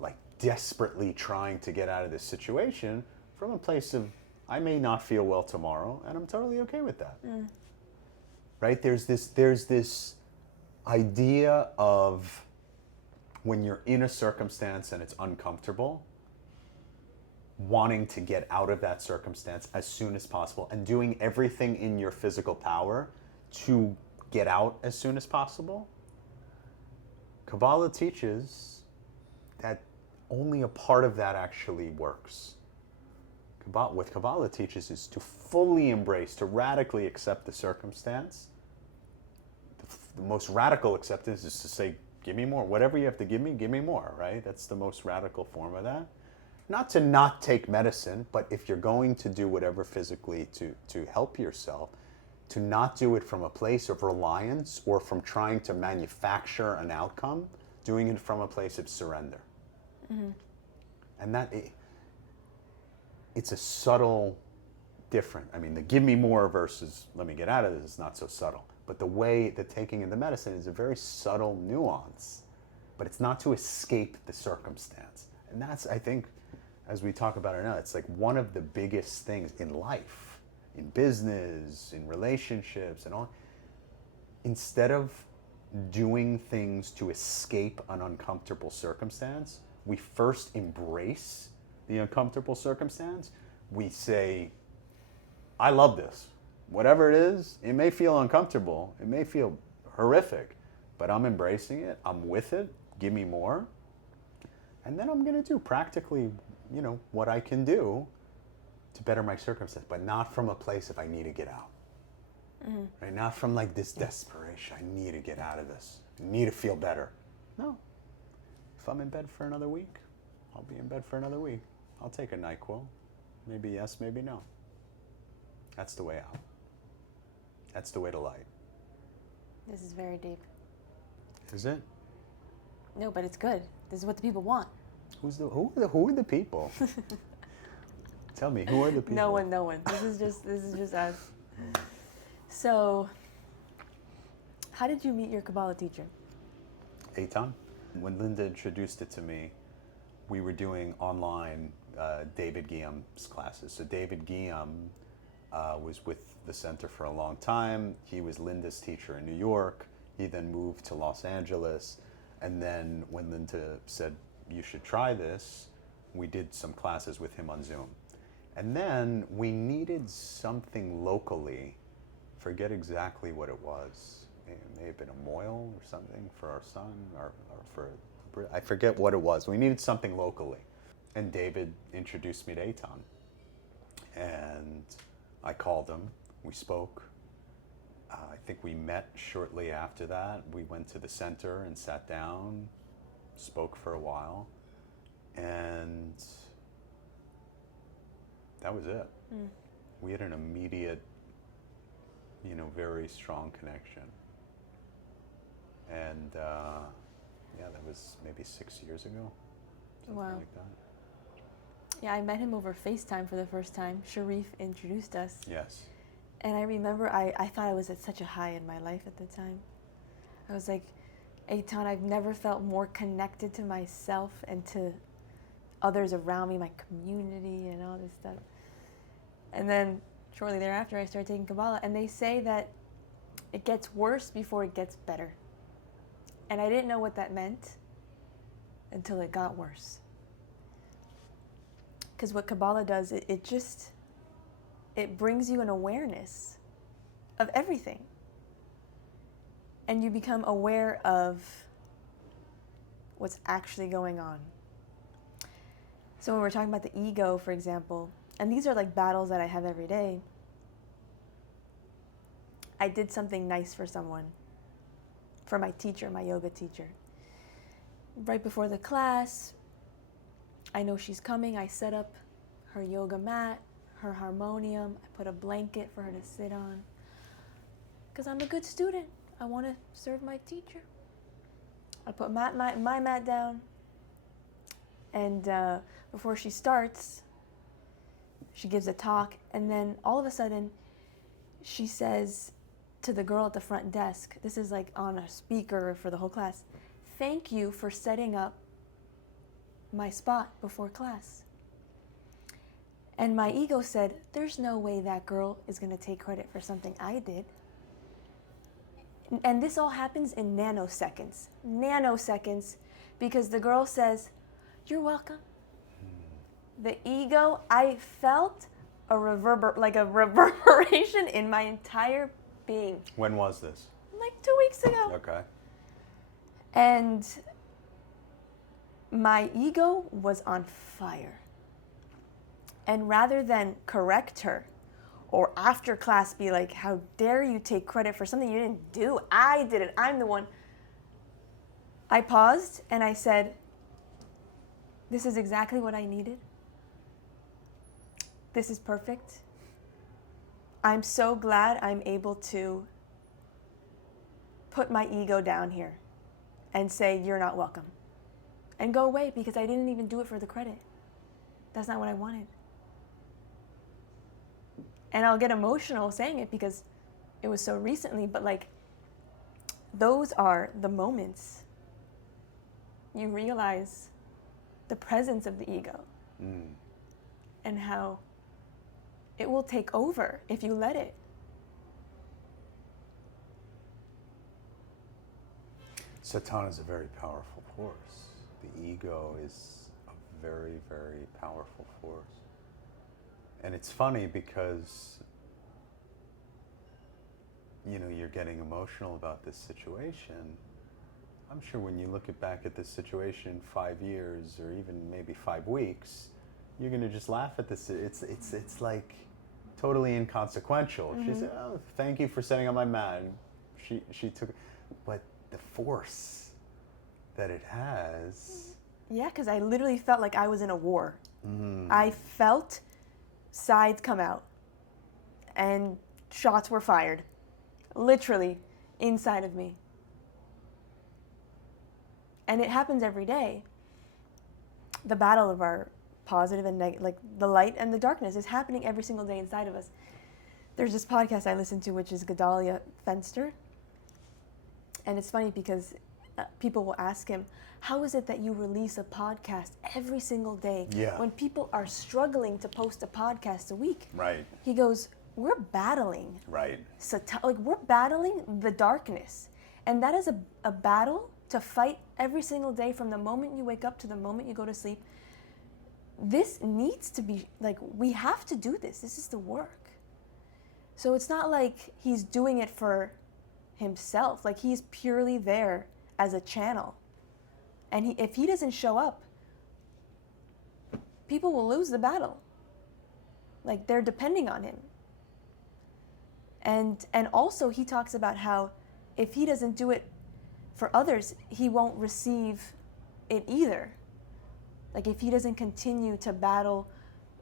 like desperately trying to get out of this situation, from a place of I may not feel well tomorrow, and I'm totally okay with that. Right? There's this idea of when you're in a circumstance and it's uncomfortable, wanting to get out of that circumstance as soon as possible and doing everything in your physical power to get out as soon as possible. Kabbalah teaches that only a part of that actually works. What Kabbalah teaches is to fully embrace, to radically accept the circumstance. The most radical acceptance is to say, give me more. Whatever you have to give me more, right? That's the most radical form of that. Not to not take medicine, but if you're going to do whatever physically to help yourself, to not do it from a place of reliance or from trying to manufacture an outcome, doing it from a place of surrender. And that, it's a subtle different. I mean, the give me more versus let me get out of this is not so subtle. But the way the taking of the medicine is a very subtle nuance. But it's not to escape the circumstance. And that's, I think, as we talk about it now, it's like one of the biggest things in life, in business, in relationships, and all. Instead of doing things to escape an uncomfortable circumstance, we first embrace the uncomfortable circumstance. We say, I love this. Whatever it is, it may feel uncomfortable, it may feel horrific, but I'm embracing it, I'm with it, give me more. And then I'm gonna do practically, what I can do to better my circumstance, but not from a place of I need to get out. Right? Not from like this desperation, I need to get out of this, I need to feel better. No. If I'm in bed for another week, I'll be in bed for another week. I'll take a NyQuil. Maybe yes, maybe no. That's the way out. That's the way to light. This is very deep. Is it? No, but it's good. This is what the people want. Who are the people? Tell me, who are the people? No one. This is just us. So, how did you meet your Kabbalah teacher? Eitan. When Linda introduced it to me, we were doing online David Guillaume's classes. So David Guillaume was with the center for a long time. He was Linda's teacher in New York. He then moved to Los Angeles. And then when Linda said, you should try this, we did some classes with him on Zoom. And then we needed something locally, forget exactly what it was. It may have been a moil or something for our son, or I forget what it was. We needed something locally. And David introduced me to Eitan. And I called him, we spoke. I think we met shortly after that. We went to the center and sat down, spoke for a while, and that was it. We had an immediate, very strong connection. And that was maybe 6 years ago, something like that. Yeah, I met him over FaceTime for the first time. Sharif introduced us. Yes. And I remember I thought I was at such a high in my life at the time. I was like, Eitan, I've never felt more connected to myself and to others around me, my community and all this stuff. And then shortly thereafter, I started taking Kabbalah. And they say that it gets worse before it gets better. And I didn't know what that meant until it got worse. Because what Kabbalah does, it brings you an awareness of everything. And you become aware of what's actually going on. So when we're talking about the ego, for example, and these are like battles that I have every day, I did something nice for someone, for my teacher, my yoga teacher. Right before the class, I know she's coming, I set up her yoga mat, her harmonium. I put a blanket for her to sit on. Because I'm a good student. I want to serve my teacher. I put my mat down. And before she starts, she gives a talk. And then all of a sudden, she says to the girl at the front desk, this is like on a speaker for the whole class, "Thank you for setting up my spot before class." And my ego said, there's no way that girl is going to take credit for something I did. And this all happens in nanoseconds. Nanoseconds, because the girl says, "You're welcome." The ego, I felt a reverberation in my entire being. When was this? Like 2 weeks ago. Okay. And my ego was on fire. And rather than correct her, or after class be like, "How dare you take credit for something you didn't do? I did it. I'm the one." I paused and I said, this is exactly what I needed. This is perfect. I'm so glad I'm able to put my ego down here and say, "You're not welcome." And go away, because I didn't even do it for the credit. That's not what I wanted. And I'll get emotional saying it because it was so recently, but like, those are the moments you realize the presence of the ego and how it will take over if you let it. Satan is a very powerful force. The ego is a very, very powerful force. And it's funny because, you know, you're getting emotional about this situation. I'm sure when you look back at this situation in 5 years or even maybe 5 weeks, you're going to just laugh at this. It's like totally inconsequential. She said, "Oh, thank you for setting up my mat." She took, but the force that it has. Yeah, because I literally felt like I was in a war. I felt sides come out and shots were fired, literally inside of me. And it happens every day. The battle of our positive and negative, like the light and the darkness, is happening every single day inside of us. There's this podcast I listen to, which is Gedalia Fenster. And it's funny because people will ask him, "How is it that you release a podcast every single day when people are struggling to post a podcast a week?" Right. He goes, "We're battling. Right. Like, we're battling the darkness. And that is a battle to fight every single day from the moment you wake up to the moment you go to sleep. This needs to be, like, we have to do this. This is the work." So it's not like he's doing it for himself. Like, he's purely there as a channel. And if he doesn't show up, people will lose the battle. Like, they're depending on him. And also he talks about how if he doesn't do it for others, he won't receive it either. Like, if he doesn't continue to battle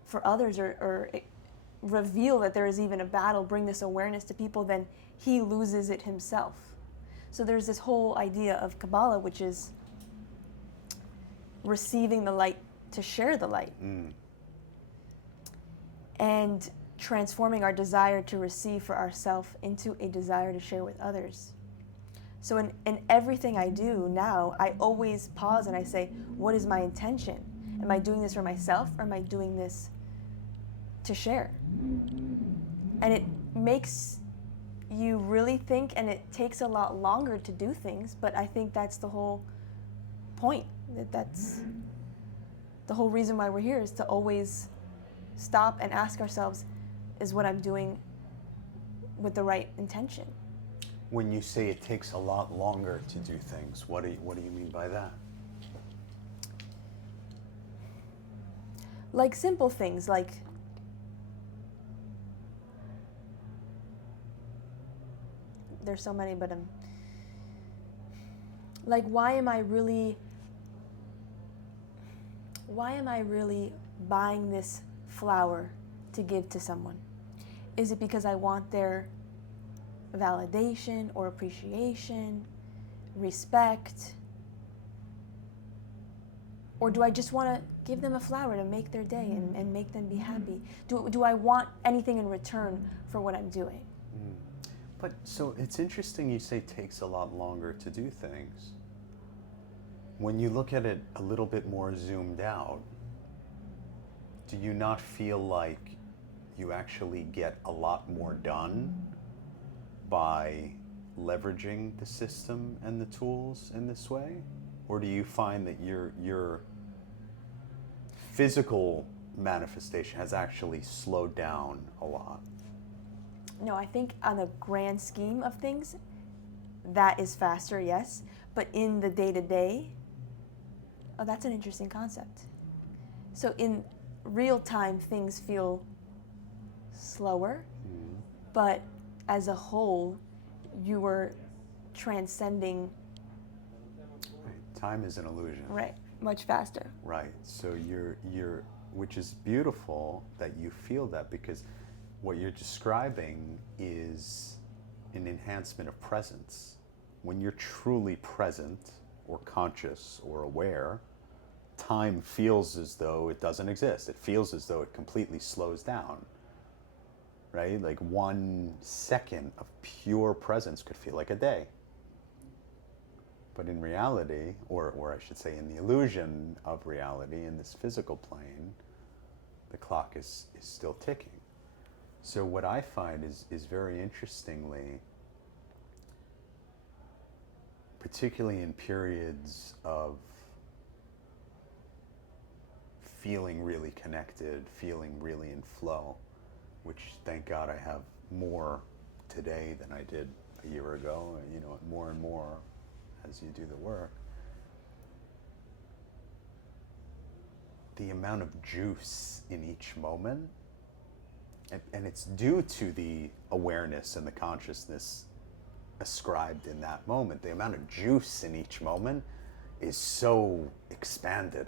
for others or reveal that there is even a battle, bring this awareness to people, then he loses it himself. So there's this whole idea of Kabbalah, which is receiving the light to share the light. And transforming our desire to receive for ourselves into a desire to share with others. So in everything I do now, I always pause and I say, what is my intention? Am I doing this for myself, or am I doing this to share? And it makes you really think, and it takes a lot longer to do things, but I think that's the whole point. That's the whole reason why we're here, is to always stop and ask ourselves, is what I'm doing with the right intention? When you say it takes a lot longer to do things, what do you mean by that? Like simple things, like there's so many, but like, why am I really buying this flower to give to someone? Is it because I want their validation or appreciation, respect? Or do I just want to give them a flower to make their day and make them be happy? Do I want anything in return for what I'm doing? But so it's interesting you say takes a lot longer to do things. When you look at it a little bit more zoomed out, do you not feel like you actually get a lot more done by leveraging the system and the tools in this way? Or do you find that your physical manifestation has actually slowed down a lot? No, I think on the grand scheme of things, that is faster, yes. But in the day-to-day, oh, that's an interesting concept. So in real time, things feel slower, but as a whole, you were transcending. Right. Time is an illusion. Right, much faster. Right. So you're, which is beautiful that you feel that, because what you're describing is an enhancement of presence. When you're truly present or conscious or aware, time feels as though it doesn't exist. It feels as though it completely slows down, right? Like 1 second of pure presence could feel like a day. But in reality, or I should say in the illusion of reality, in this physical plane, the clock is still ticking. So what I find is very interestingly, particularly in periods of feeling really connected, feeling really in flow, which thank God I have more today than I did a year ago, you know, more and more as you do the work. The amount of juice in each moment, and it's due to the awareness and the consciousness ascribed in that moment. The amount of juice in each moment is so expanded.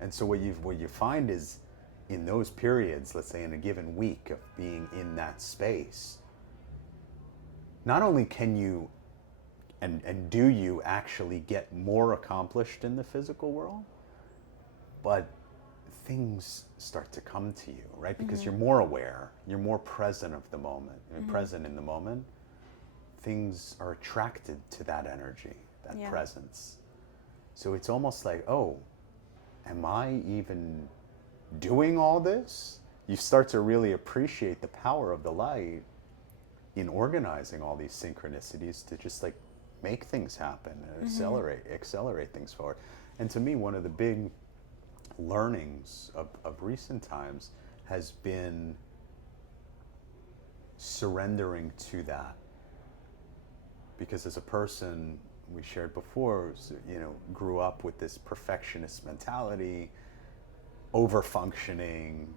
And so what you find is in those periods, let's say in a given week of being in that space, not only can you and do you actually get more accomplished in the physical world, but things start to come to you, right? Because you're more aware, you're more present of the moment, you're present in the moment. Things are attracted to that energy, that presence. So it's almost like, oh, am I even doing all this? You start to really appreciate the power of the light in organizing all these synchronicities to just like make things happen and accelerate things forward. And to me, one of the big learnings of recent times has been surrendering to that. Because as a person, we shared before, you know, grew up with this perfectionist mentality, over-functioning,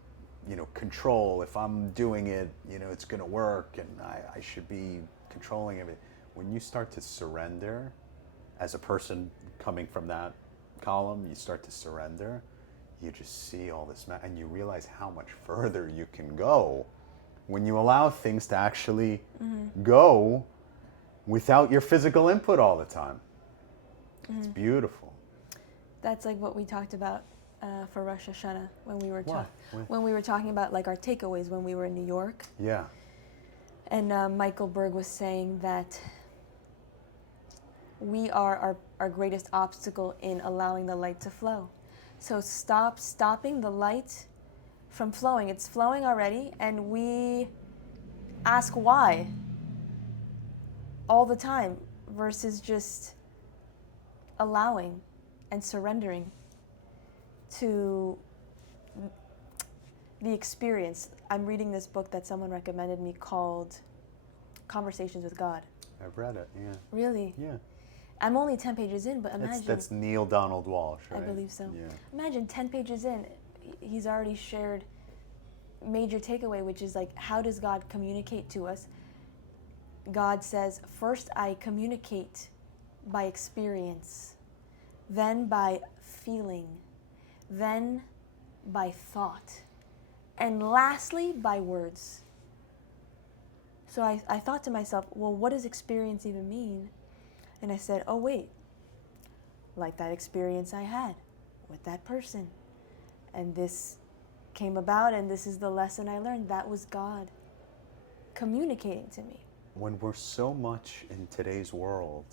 you know, control. If I'm doing it, you know, it's going to work, and I should be controlling it. When you start to surrender, as a person coming from that column, you start to surrender, you just see all this, and you realize how much further you can go when you allow things to actually go without your physical input all the time. It's beautiful. That's like what we talked about for Rosh Hashanah when we were When we were talking about like our takeaways when we were in New York. Yeah. And Michael Berg was saying that we are our greatest obstacle in allowing the light to flow. So stopping the light from flowing. It's flowing already, and we ask why all the time versus just allowing and surrendering to the experience. I'm reading this book that someone recommended me called Conversations with God. I've read it, yeah. Really? Yeah. I'm only 10 pages in, but imagine... That's Neil Donald Walsh, right? I believe so. Yeah. Imagine 10 pages in, he's already shared major takeaway, which is like, how does God communicate to us? God says, first I communicate by experience, then by feeling, then by thought, And lastly, by words. So I thought to myself, well, what does experience even mean? And I said, oh, wait, like that experience I had with that person. And this came about, and this is the lesson I learned. That was God communicating to me. When we're so much in today's world,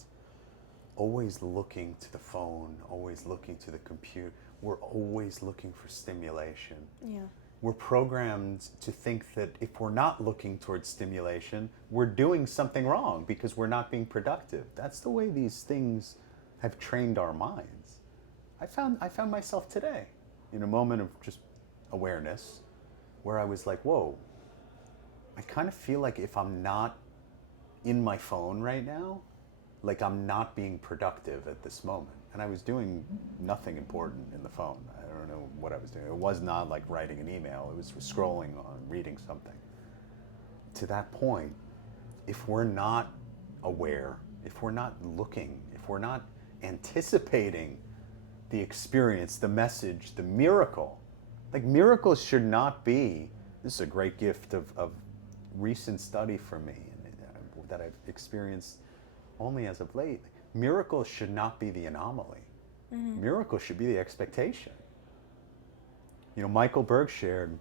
always looking to the phone, always looking to the computer, we're always looking for stimulation. Yeah. We're programmed to think that if we're not looking towards stimulation, we're doing something wrong because we're not being productive. That's the way these things have trained our minds. I found myself today in a moment of just awareness where I was like, whoa, I kind of feel like if I'm not in my phone right now, like I'm not being productive at this moment. And I was doing nothing important in the phone. I don't know what I was doing. It was not like writing an email. It was scrolling on, reading something. To that point, if we're not aware, if we're not looking, if we're not anticipating the experience, the message, the miracle, like miracles should not be, this is a great gift of recent study for me that I've experienced only as of late. Miracles should not be the anomaly. Mm-hmm. Miracles should be the expectation. You know, Michael Berg shared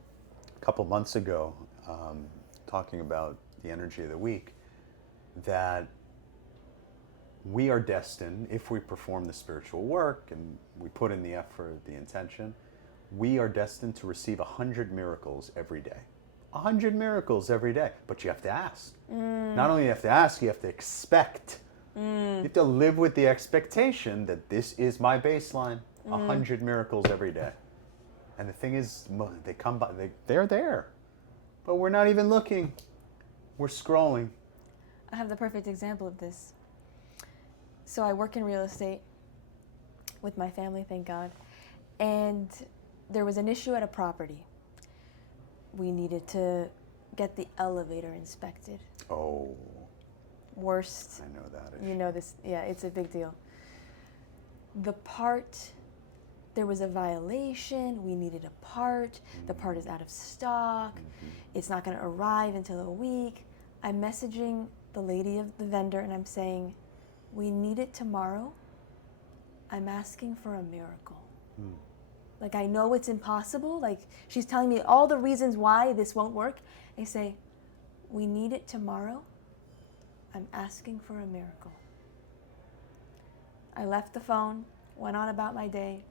a couple months ago, talking about the energy of the week, that we are destined, if we perform the spiritual work and we put in the effort, the intention, we are destined to receive 100 miracles every day. 100 miracles every day. But you have to ask. Not only you have to ask, you have to expect. You have to live with the expectation that this is my baseline. 100 miracles every day. And the thing is, they come by, they're there. But we're not even looking. We're scrolling. I have the perfect example of this. So I work in real estate with my family, thank God. And there was an issue at a property. We needed to get the elevator inspected. Oh. Worst. I know that issue. You know this. Yeah, it's a big deal. There was a violation. We needed a part. The part is out of stock. It's not going to arrive until a week. I'm messaging the lady of the vendor and I'm saying, we need it tomorrow. I'm asking for a miracle. Like, I know it's impossible. Like, she's telling me all the reasons why this won't work. I say, we need it tomorrow. I'm asking for a miracle. I left the phone, went on about my day.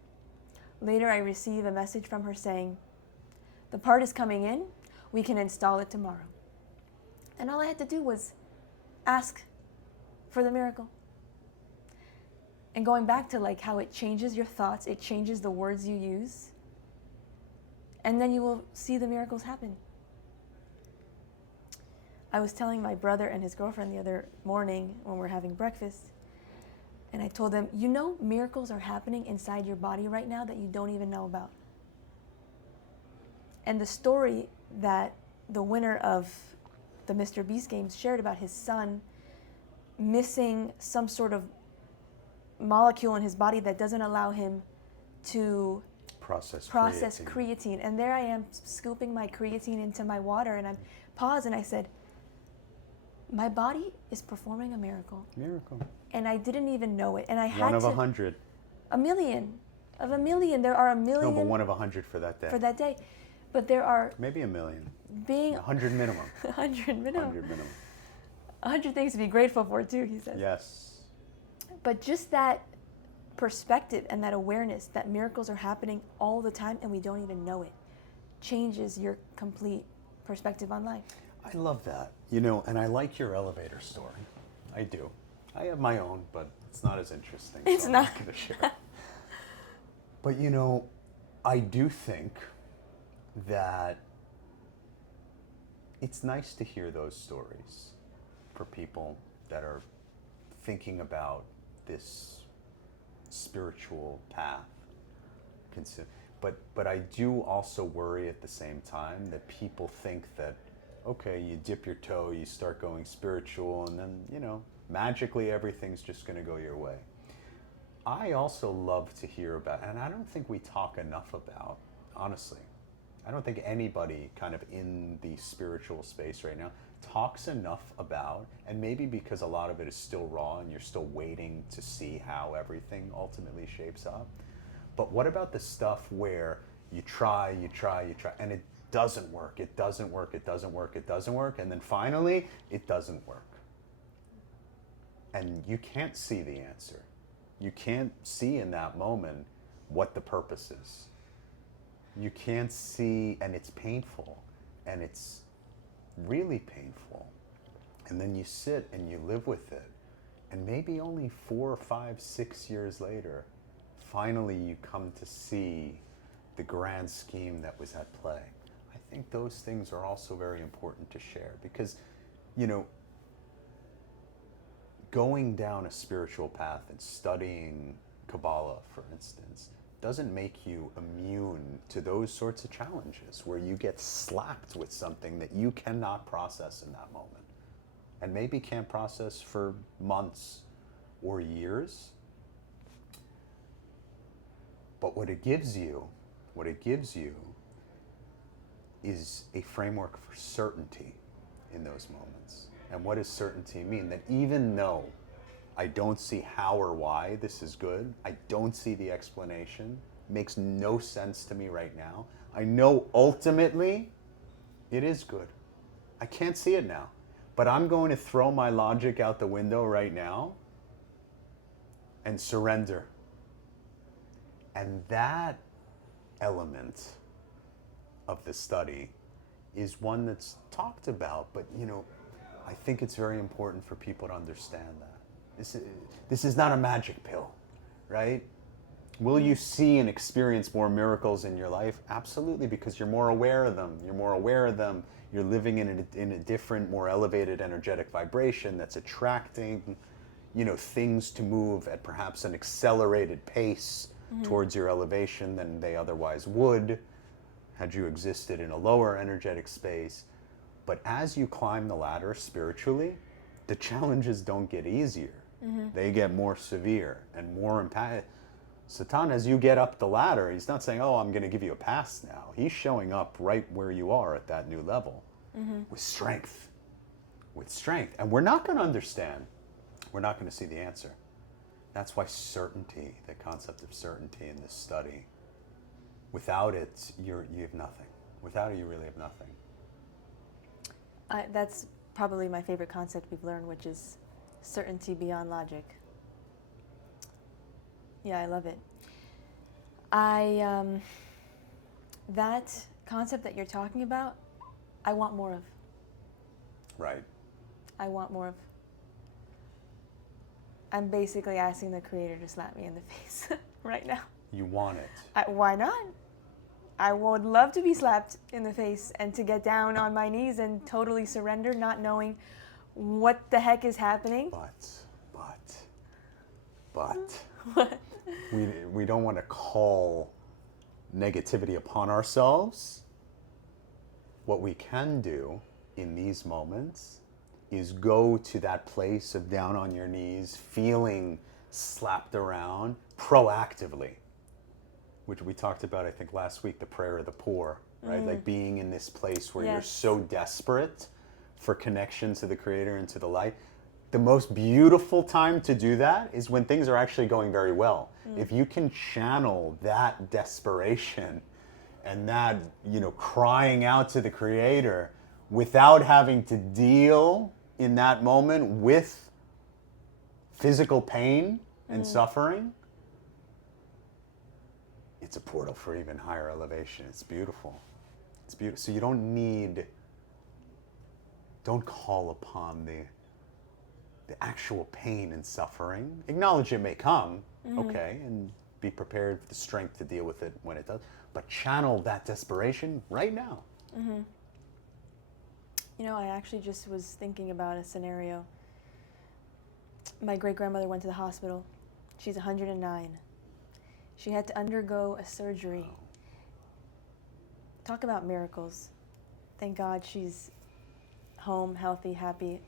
Later, I receive a message from her saying, the part is coming in. We can install it tomorrow. And all I had to do was ask for the miracle. And going back to like how it changes your thoughts, it changes the words you use, and then you will see the miracles happen. I was telling my brother and his girlfriend the other morning when we're having breakfast, and I told them, you know, miracles are happening inside your body right now that you don't even know about. And the story that the winner of the Mr. Beast games shared about his son missing some sort of molecule in his body that doesn't allow him to process creatine. And there I am scooping my creatine into my water, and I paused and I said, my body is performing a miracle. And I didn't even know it. And I had one of 100. A million. Of a million. There are a million. No, but one of 100 for that day. But there are... Maybe a million. 100 minimum. 100 minimum. 100 minimum. 100 things to be grateful for, too, he says. Yes. But just that perspective and that awareness that miracles are happening all the time and we don't even know it changes your complete perspective on life. I love that. You know, and I like your elevator story. I do. I have my own, but it's not as interesting. It's so I'm not going to share. But you know, I do think that it's nice to hear those stories for people that are thinking about this spiritual path. But I do also worry at the same time that people think that, okay, you dip your toe, you start going spiritual, and then, you know, magically everything's just going to go your way. I also love to hear about, and I don't think we talk enough about, honestly, I don't think anybody kind of in the spiritual space right now talks enough about, and maybe because a lot of it is still raw and you're still waiting to see how everything ultimately shapes up. But what about the stuff where you try, and it doesn't work, it doesn't work, it doesn't work, it doesn't work, and then finally it doesn't work. And you can't see the answer. You can't see in that moment what the purpose is. You can't see, and it's painful, and it's really painful. And then you sit and you live with it, and maybe only 4, 5, 6 years later, finally you come to see the grand scheme that was at play. I think those things are also very important to share because, you know, going down a spiritual path and studying Kabbalah, for instance, doesn't make you immune to those sorts of challenges where you get slapped with something that you cannot process in that moment and maybe can't process for months or years. But what it gives you is a framework for certainty in those moments. And what does certainty mean? That even though I don't see how or why this is good, I don't see the explanation, makes no sense to me right now, I know ultimately it is good. I can't see it now, but I'm going to throw my logic out the window right now and surrender. And that element of the study is one that's talked about, but you know, I think it's very important for people to understand that. This is not a magic pill, right? Will you see and experience more miracles in your life? Absolutely, because you're more aware of them. You're living in a different, more elevated energetic vibration that's attracting, you know, things to move at perhaps an accelerated pace towards your elevation than they otherwise would had you existed in a lower energetic space. But as you climb the ladder spiritually, the challenges don't get easier. They get more severe and more impactful. Satan, as you get up the ladder, he's not saying, oh, I'm going to give you a pass now. He's showing up right where you are at that new level with strength. And we're not going to understand. We're not going to see the answer. That's why certainty, the concept of certainty in this study, without it, you have nothing. Without it, you really have nothing. That's probably my favorite concept we've learned, which is certainty beyond logic. Yeah, I love it. That concept that you're talking about, I want more of. Right. I want more of. I'm basically asking the Creator to slap me in the face right now. You want it. Why not? I would love to be slapped in the face and to get down on my knees and totally surrender, not knowing what the heck is happening. But What? we don't want to call negativity upon ourselves. What we can do in these moments is go to that place of down on your knees, feeling slapped around proactively, which we talked about, I think, last week, the prayer of the poor, right? Like being in this place where you're so desperate for connection to the Creator and to the light. The most beautiful time to do that is when things are actually going very well. If you can channel that desperation and that, you know, crying out to the Creator without having to deal in that moment with physical pain and suffering, it's a portal for even higher elevation. It's beautiful. It's beautiful. So you don't call upon the actual pain and suffering. Acknowledge it may come, okay, and be prepared for the strength to deal with it when it does. But channel that desperation right now. You know, I actually just was thinking about a scenario. My great-grandmother went to the hospital. She's 109. She had to undergo a surgery. Talk about miracles. Thank God she's home, healthy, happy.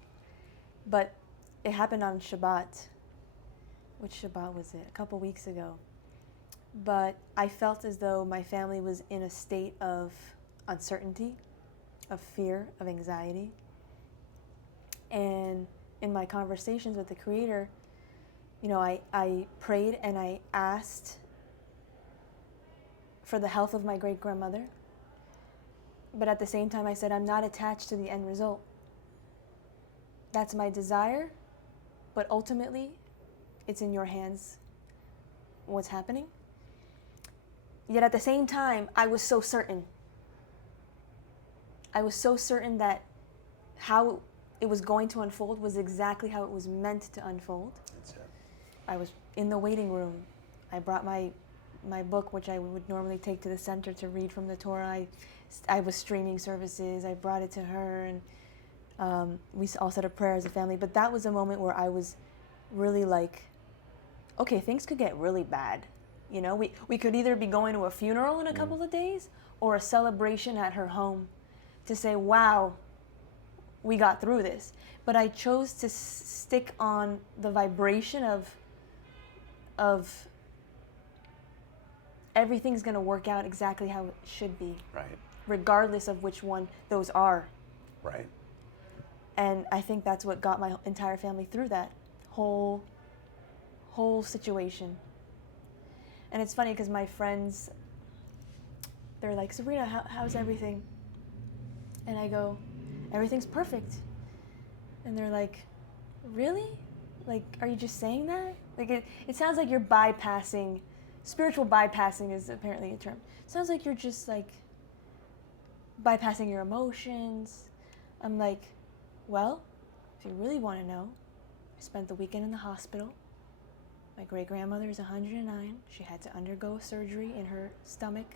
But it happened on Shabbat. Which Shabbat was it? A couple weeks ago. But I felt as though my family was in a state of uncertainty, of fear, of anxiety. And in my conversations with the Creator, I prayed and I asked for the health of my great-grandmother. But at the same time, I said, I'm not attached to the end result. That's my desire, but ultimately, it's in your hands what's happening. Yet at the same time, I was so certain. I was so certain that how it was going to unfold was exactly how it was meant to unfold. That's it. I was in the waiting room. I brought my book, which I would normally take to the center to read from the Torah. I was streaming services. I brought it to her, and we all said a prayer as a family. But that was a moment where I was really like, okay, things could get really bad. We could either be going to a funeral in a couple of days or a celebration at her home to say, wow, we got through this. But I chose to stick on the vibration of everything's going to work out exactly how it should be. Right. Regardless of which one those are. Right. And I think that's what got my entire family through that whole situation. And it's funny because my friends, they're like, Sabrina, how's everything? And I go, everything's perfect. And they're like, really? Like, are you just saying that? Like, it sounds like you're bypassing, spiritual bypassing is apparently a term. It sounds like you're just like bypassing your emotions. I'm like, well, if you really want to know, I spent the weekend in the hospital. My great-grandmother is 109. She had to undergo surgery in her stomach.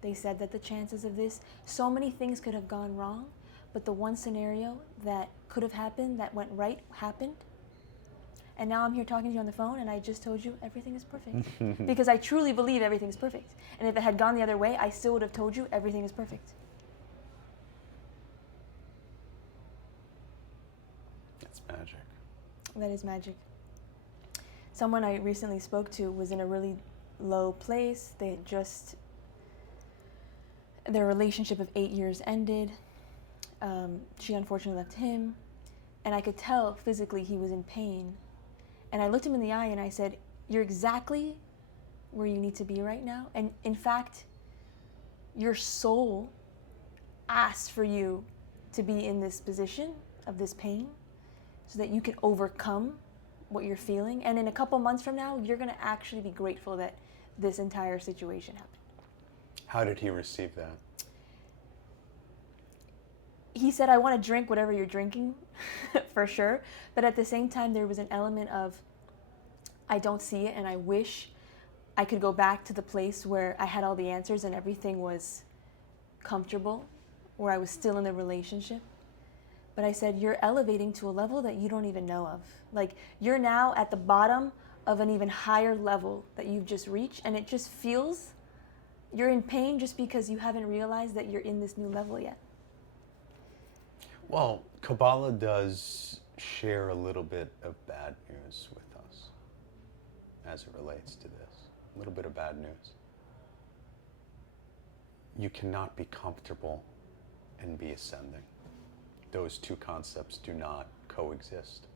They said that the chances of this, so many things could have gone wrong, but the one scenario that could have happened, that went right, happened. And now I'm here talking to you on the phone, and I just told you everything is perfect. Because I truly believe everything is perfect. And if it had gone the other way, I still would have told you everything is perfect. That's magic. That is magic. Someone I recently spoke to was in a really low place. They had just, their relationship of 8 years ended. She unfortunately left him. And I could tell physically he was in pain. And I looked him in the eye and I said, you're exactly where you need to be right now. And in fact, your soul asked for you to be in this position of this pain so that you can overcome what you're feeling. And in a couple months from now, you're going to actually be grateful that this entire situation happened. How did he receive that? He said, I want to drink whatever you're drinking, for sure. But at the same time, there was an element of, I don't see it, and I wish I could go back to the place where I had all the answers and everything was comfortable, where I was still in the relationship. But I said, you're elevating to a level that you don't even know of. Like, you're now at the bottom of an even higher level that you've just reached, and it just feels, you're in pain just because you haven't realized that you're in this new level yet. Well, Kabbalah does share a little bit of bad news with us as it relates to this. A little bit of bad news. You cannot be comfortable and be ascending. Those two concepts do not coexist.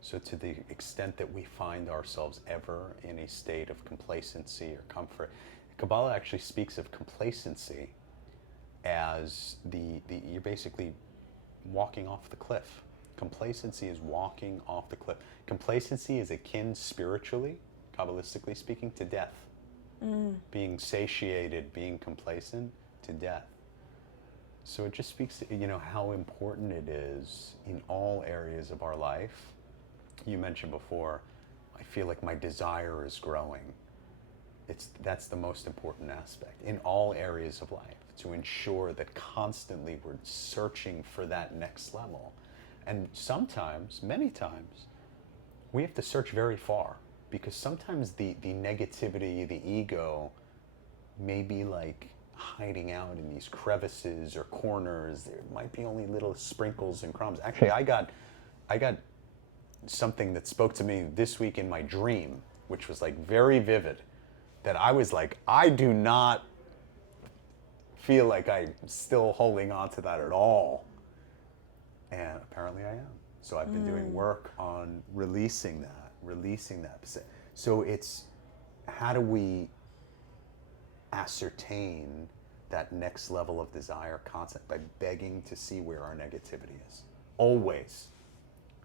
So to the extent that we find ourselves ever in a state of complacency or comfort, Kabbalah actually speaks of complacency as you're basically walking off the cliff. Complacency is walking off the cliff. Complacency is akin spiritually, Kabbalistically speaking, to death. Being satiated, being complacent to death. So it just speaks to, how important it is in all areas of our life. You mentioned before, I feel like my desire is growing. That's the most important aspect in all areas of life, to ensure that constantly we're searching for that next level. And sometimes, many times, we have to search very far, because sometimes the negativity, the ego, may be like hiding out in these crevices or corners. There might be only little sprinkles and crumbs. Actually, I got something that spoke to me this week in my dream, which was like very vivid, that I was like, I do not feel like I'm still holding on to that at all. And apparently I am. So I've been doing work on releasing that. So it's, how do we ascertain that next level of desire concept? By begging to see where our negativity is. Always.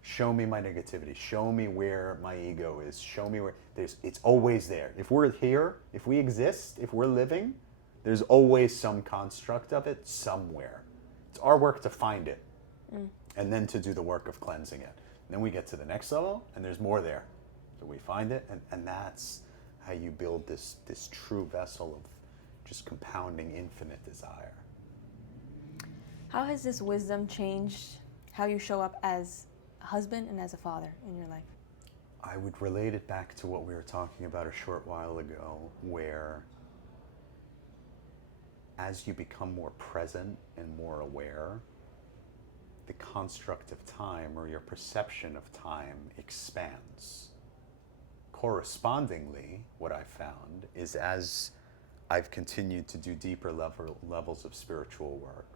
Show me my negativity. Show me where my ego is. Show me where it's always there. If we're here, if we exist, if we're living, there's always some construct of it somewhere. It's our work to find it and then to do the work of cleansing it. And then we get to the next level and there's more there. So we find it, and that's how you build this true vessel of just compounding infinite desire. How has this wisdom changed how you show up as a husband and as a father in your life? I would relate it back to what we were talking about a short while ago, where as you become more present and more aware, the construct of time, or your perception of time, expands. Correspondingly, what I found is, as I've continued to do deeper levels of spiritual work,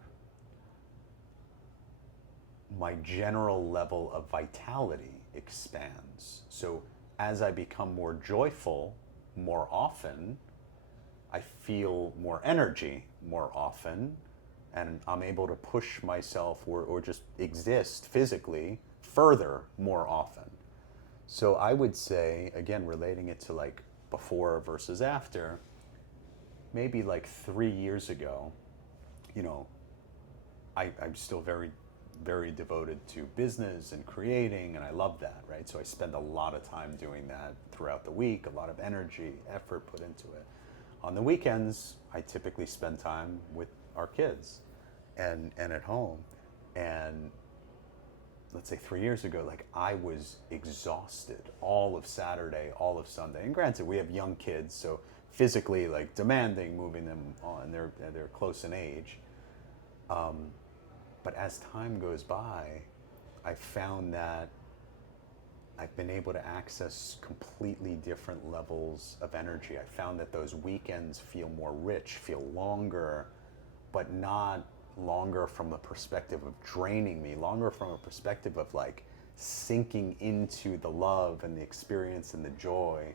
my general level of vitality expands. So as I become more joyful more often, I feel more energy more often, and I'm able to push myself or just exist physically further more often. So I would say, again, relating it to like before versus after, maybe like 3 years ago, you know, I'm still very, very devoted to business and creating, and I love that, right? So I spend a lot of time doing that throughout the week, a lot of energy, effort put into it. On the weekends, I typically spend time with our kids and at home. And let's say 3 years ago, like I was exhausted all of Saturday, all of Sunday. And granted, we have young kids, so physically like demanding moving them on. They're close in age. But as time goes by, I found that I've been able to access completely different levels of energy. I found that those weekends feel more rich, feel longer, but not longer from the perspective of draining me, longer from a perspective of like sinking into the love and the experience and the joy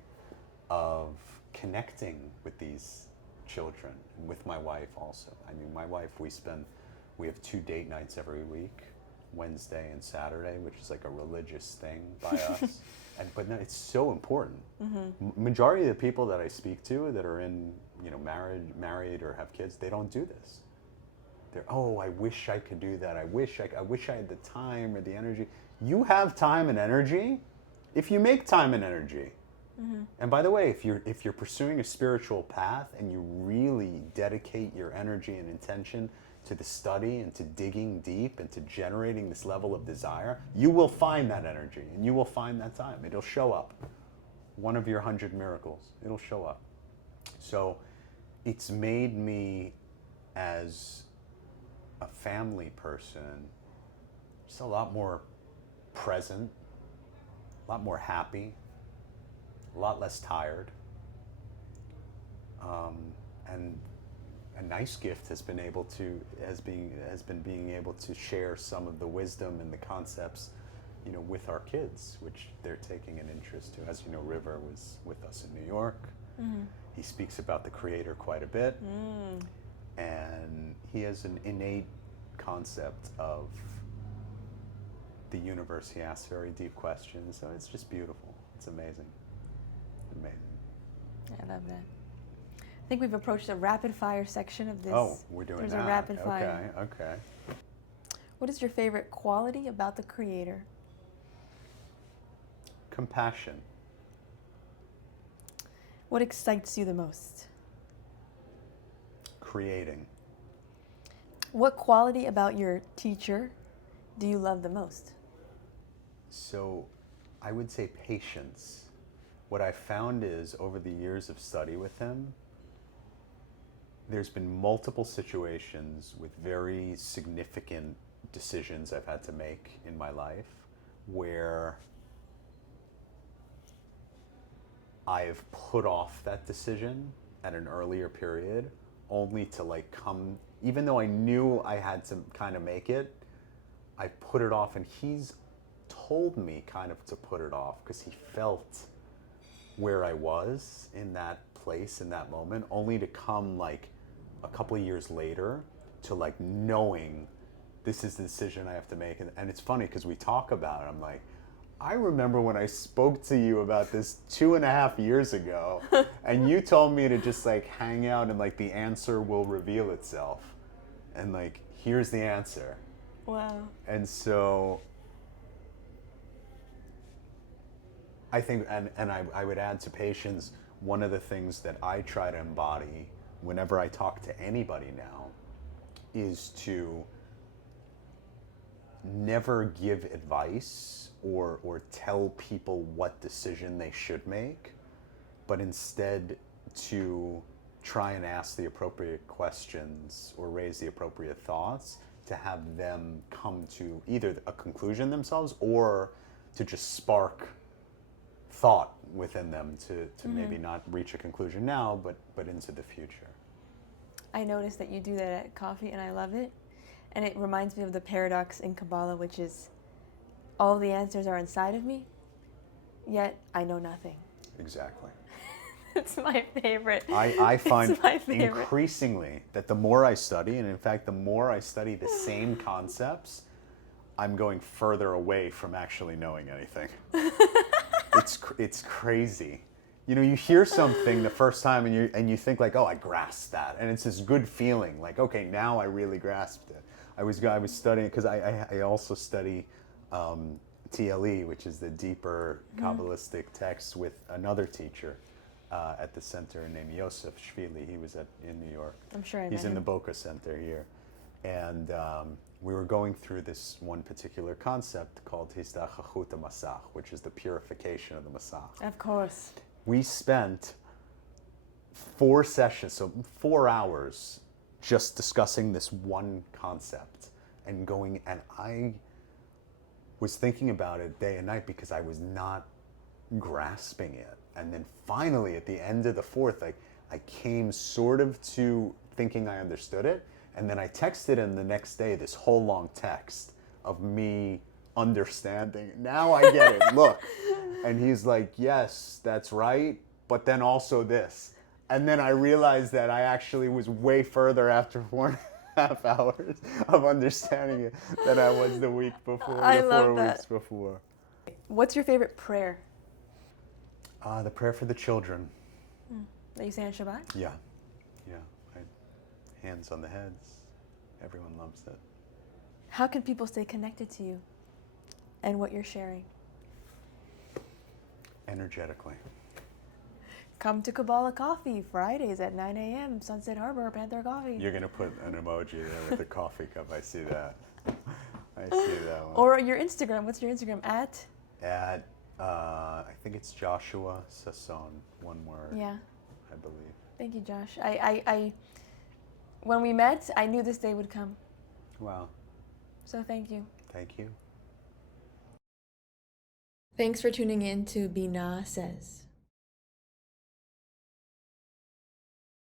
of connecting with these children, and with my wife also. I mean, my wife, we have 2 date nights every week, Wednesday and Saturday, which is like a religious thing by us. But no, it's so important. Majority of the people that I speak to that are in, you know, married or have kids, they don't do this. They're, oh, I wish I could do that. I wish I had the time or the energy. You have time and energy if you make time and energy. And by the way, if you're pursuing a spiritual path and you really dedicate your energy and intention to the study and to digging deep and to generating this level of desire, you will find that energy and you will find that time. It'll show up. One of your 100 miracles, it'll show up. So it's made me, as a family person, just a lot more present, a lot more happy, a lot less tired. And a nice gift has been being able to share some of the wisdom and the concepts, you know, with our kids, which they're taking an interest to. As you know, River was with us in New York. He speaks about the Creator quite a bit, and he has an innate concept of the universe. He asks very deep questions, so it's just beautiful. It's amazing. I love that. I think we've approached the rapid fire section of this. Oh, we're doing that. There's a rapid fire. Okay. What is your favorite quality about the Creator? Compassion. What excites you the most? Creating. What quality about your teacher do you love the most? So I would say patience. What I found is, over the years of study with him, there's been multiple situations with very significant decisions I've had to make in my life where I've put off that decision at an earlier period, only to like come, even though I knew I had to kind of make it, I put it off, and he's told me kind of to put it off because he felt where I was in that place, in that moment, only to come like a couple of years later to like knowing this is the decision I have to make. And it's funny because we talk about it. I'm like, I remember when I spoke to you about this 2.5 years ago, and you told me to just like hang out and like the answer will reveal itself. And like, here's the answer. Wow. And so I think, and I would add to patience, one of the things that I try to embody whenever I talk to anybody now is to never give advice or tell people what decision they should make, but instead to try and ask the appropriate questions or raise the appropriate thoughts to have them come to either a conclusion themselves or to just spark thought within them to maybe not reach a conclusion now, but into the future. I noticed that you do that at coffee, and I love it. And it reminds me of the paradox in Kabbalah, which is all the answers are inside of me, yet I know nothing. Exactly. It's my favorite. I find It's my favorite. increasingly that the more I study, and in fact the more I study the same concepts, I'm going further away from actually knowing anything. It's crazy. You know, you hear something the first time and you think like, oh, I grasped that, and it's this good feeling like, okay, now I really grasped it. I was studying because I also study TLE, which is the deeper Kabbalistic text, with another teacher at the center named Yosef Shvili. He was in New York. I'm sure I He's met in him. the Boca Center here. And we were going through this one particular concept called Hizdachachut Masach, which is the purification of the Masach. Of course. We spent 4 sessions, so 4 hours, just discussing this one concept and I was thinking about it day and night because I was not grasping it. And then finally at the end of the 4th, I came sort of to thinking I understood it. And then I texted him the next day this whole long text of me understanding. Now I get it, look. And he's like, yes, that's right, but then also this. And then I realized that I actually was way further after 4.5 hours of understanding it than I was the week before, I the love 4 that. weeks before. What's your favorite prayer The prayer for the children. that you say on Shabbat? Yeah. Hands on the heads. Everyone loves it. How can people stay connected to you and what you're sharing? Energetically. Come to Kabbalah Coffee Fridays at 9 a.m. Sunset Harbor, Panther Coffee. You're going to put an emoji there with the coffee cup. I see that. I see that one. Or your Instagram. What's your Instagram at? At, I think it's Joshua Sason, one word, Yeah. I believe. Thank you, Josh. I when we met, I knew this day would come. Wow. So thank you. Thank you. Thanks for tuning in to Binah Says.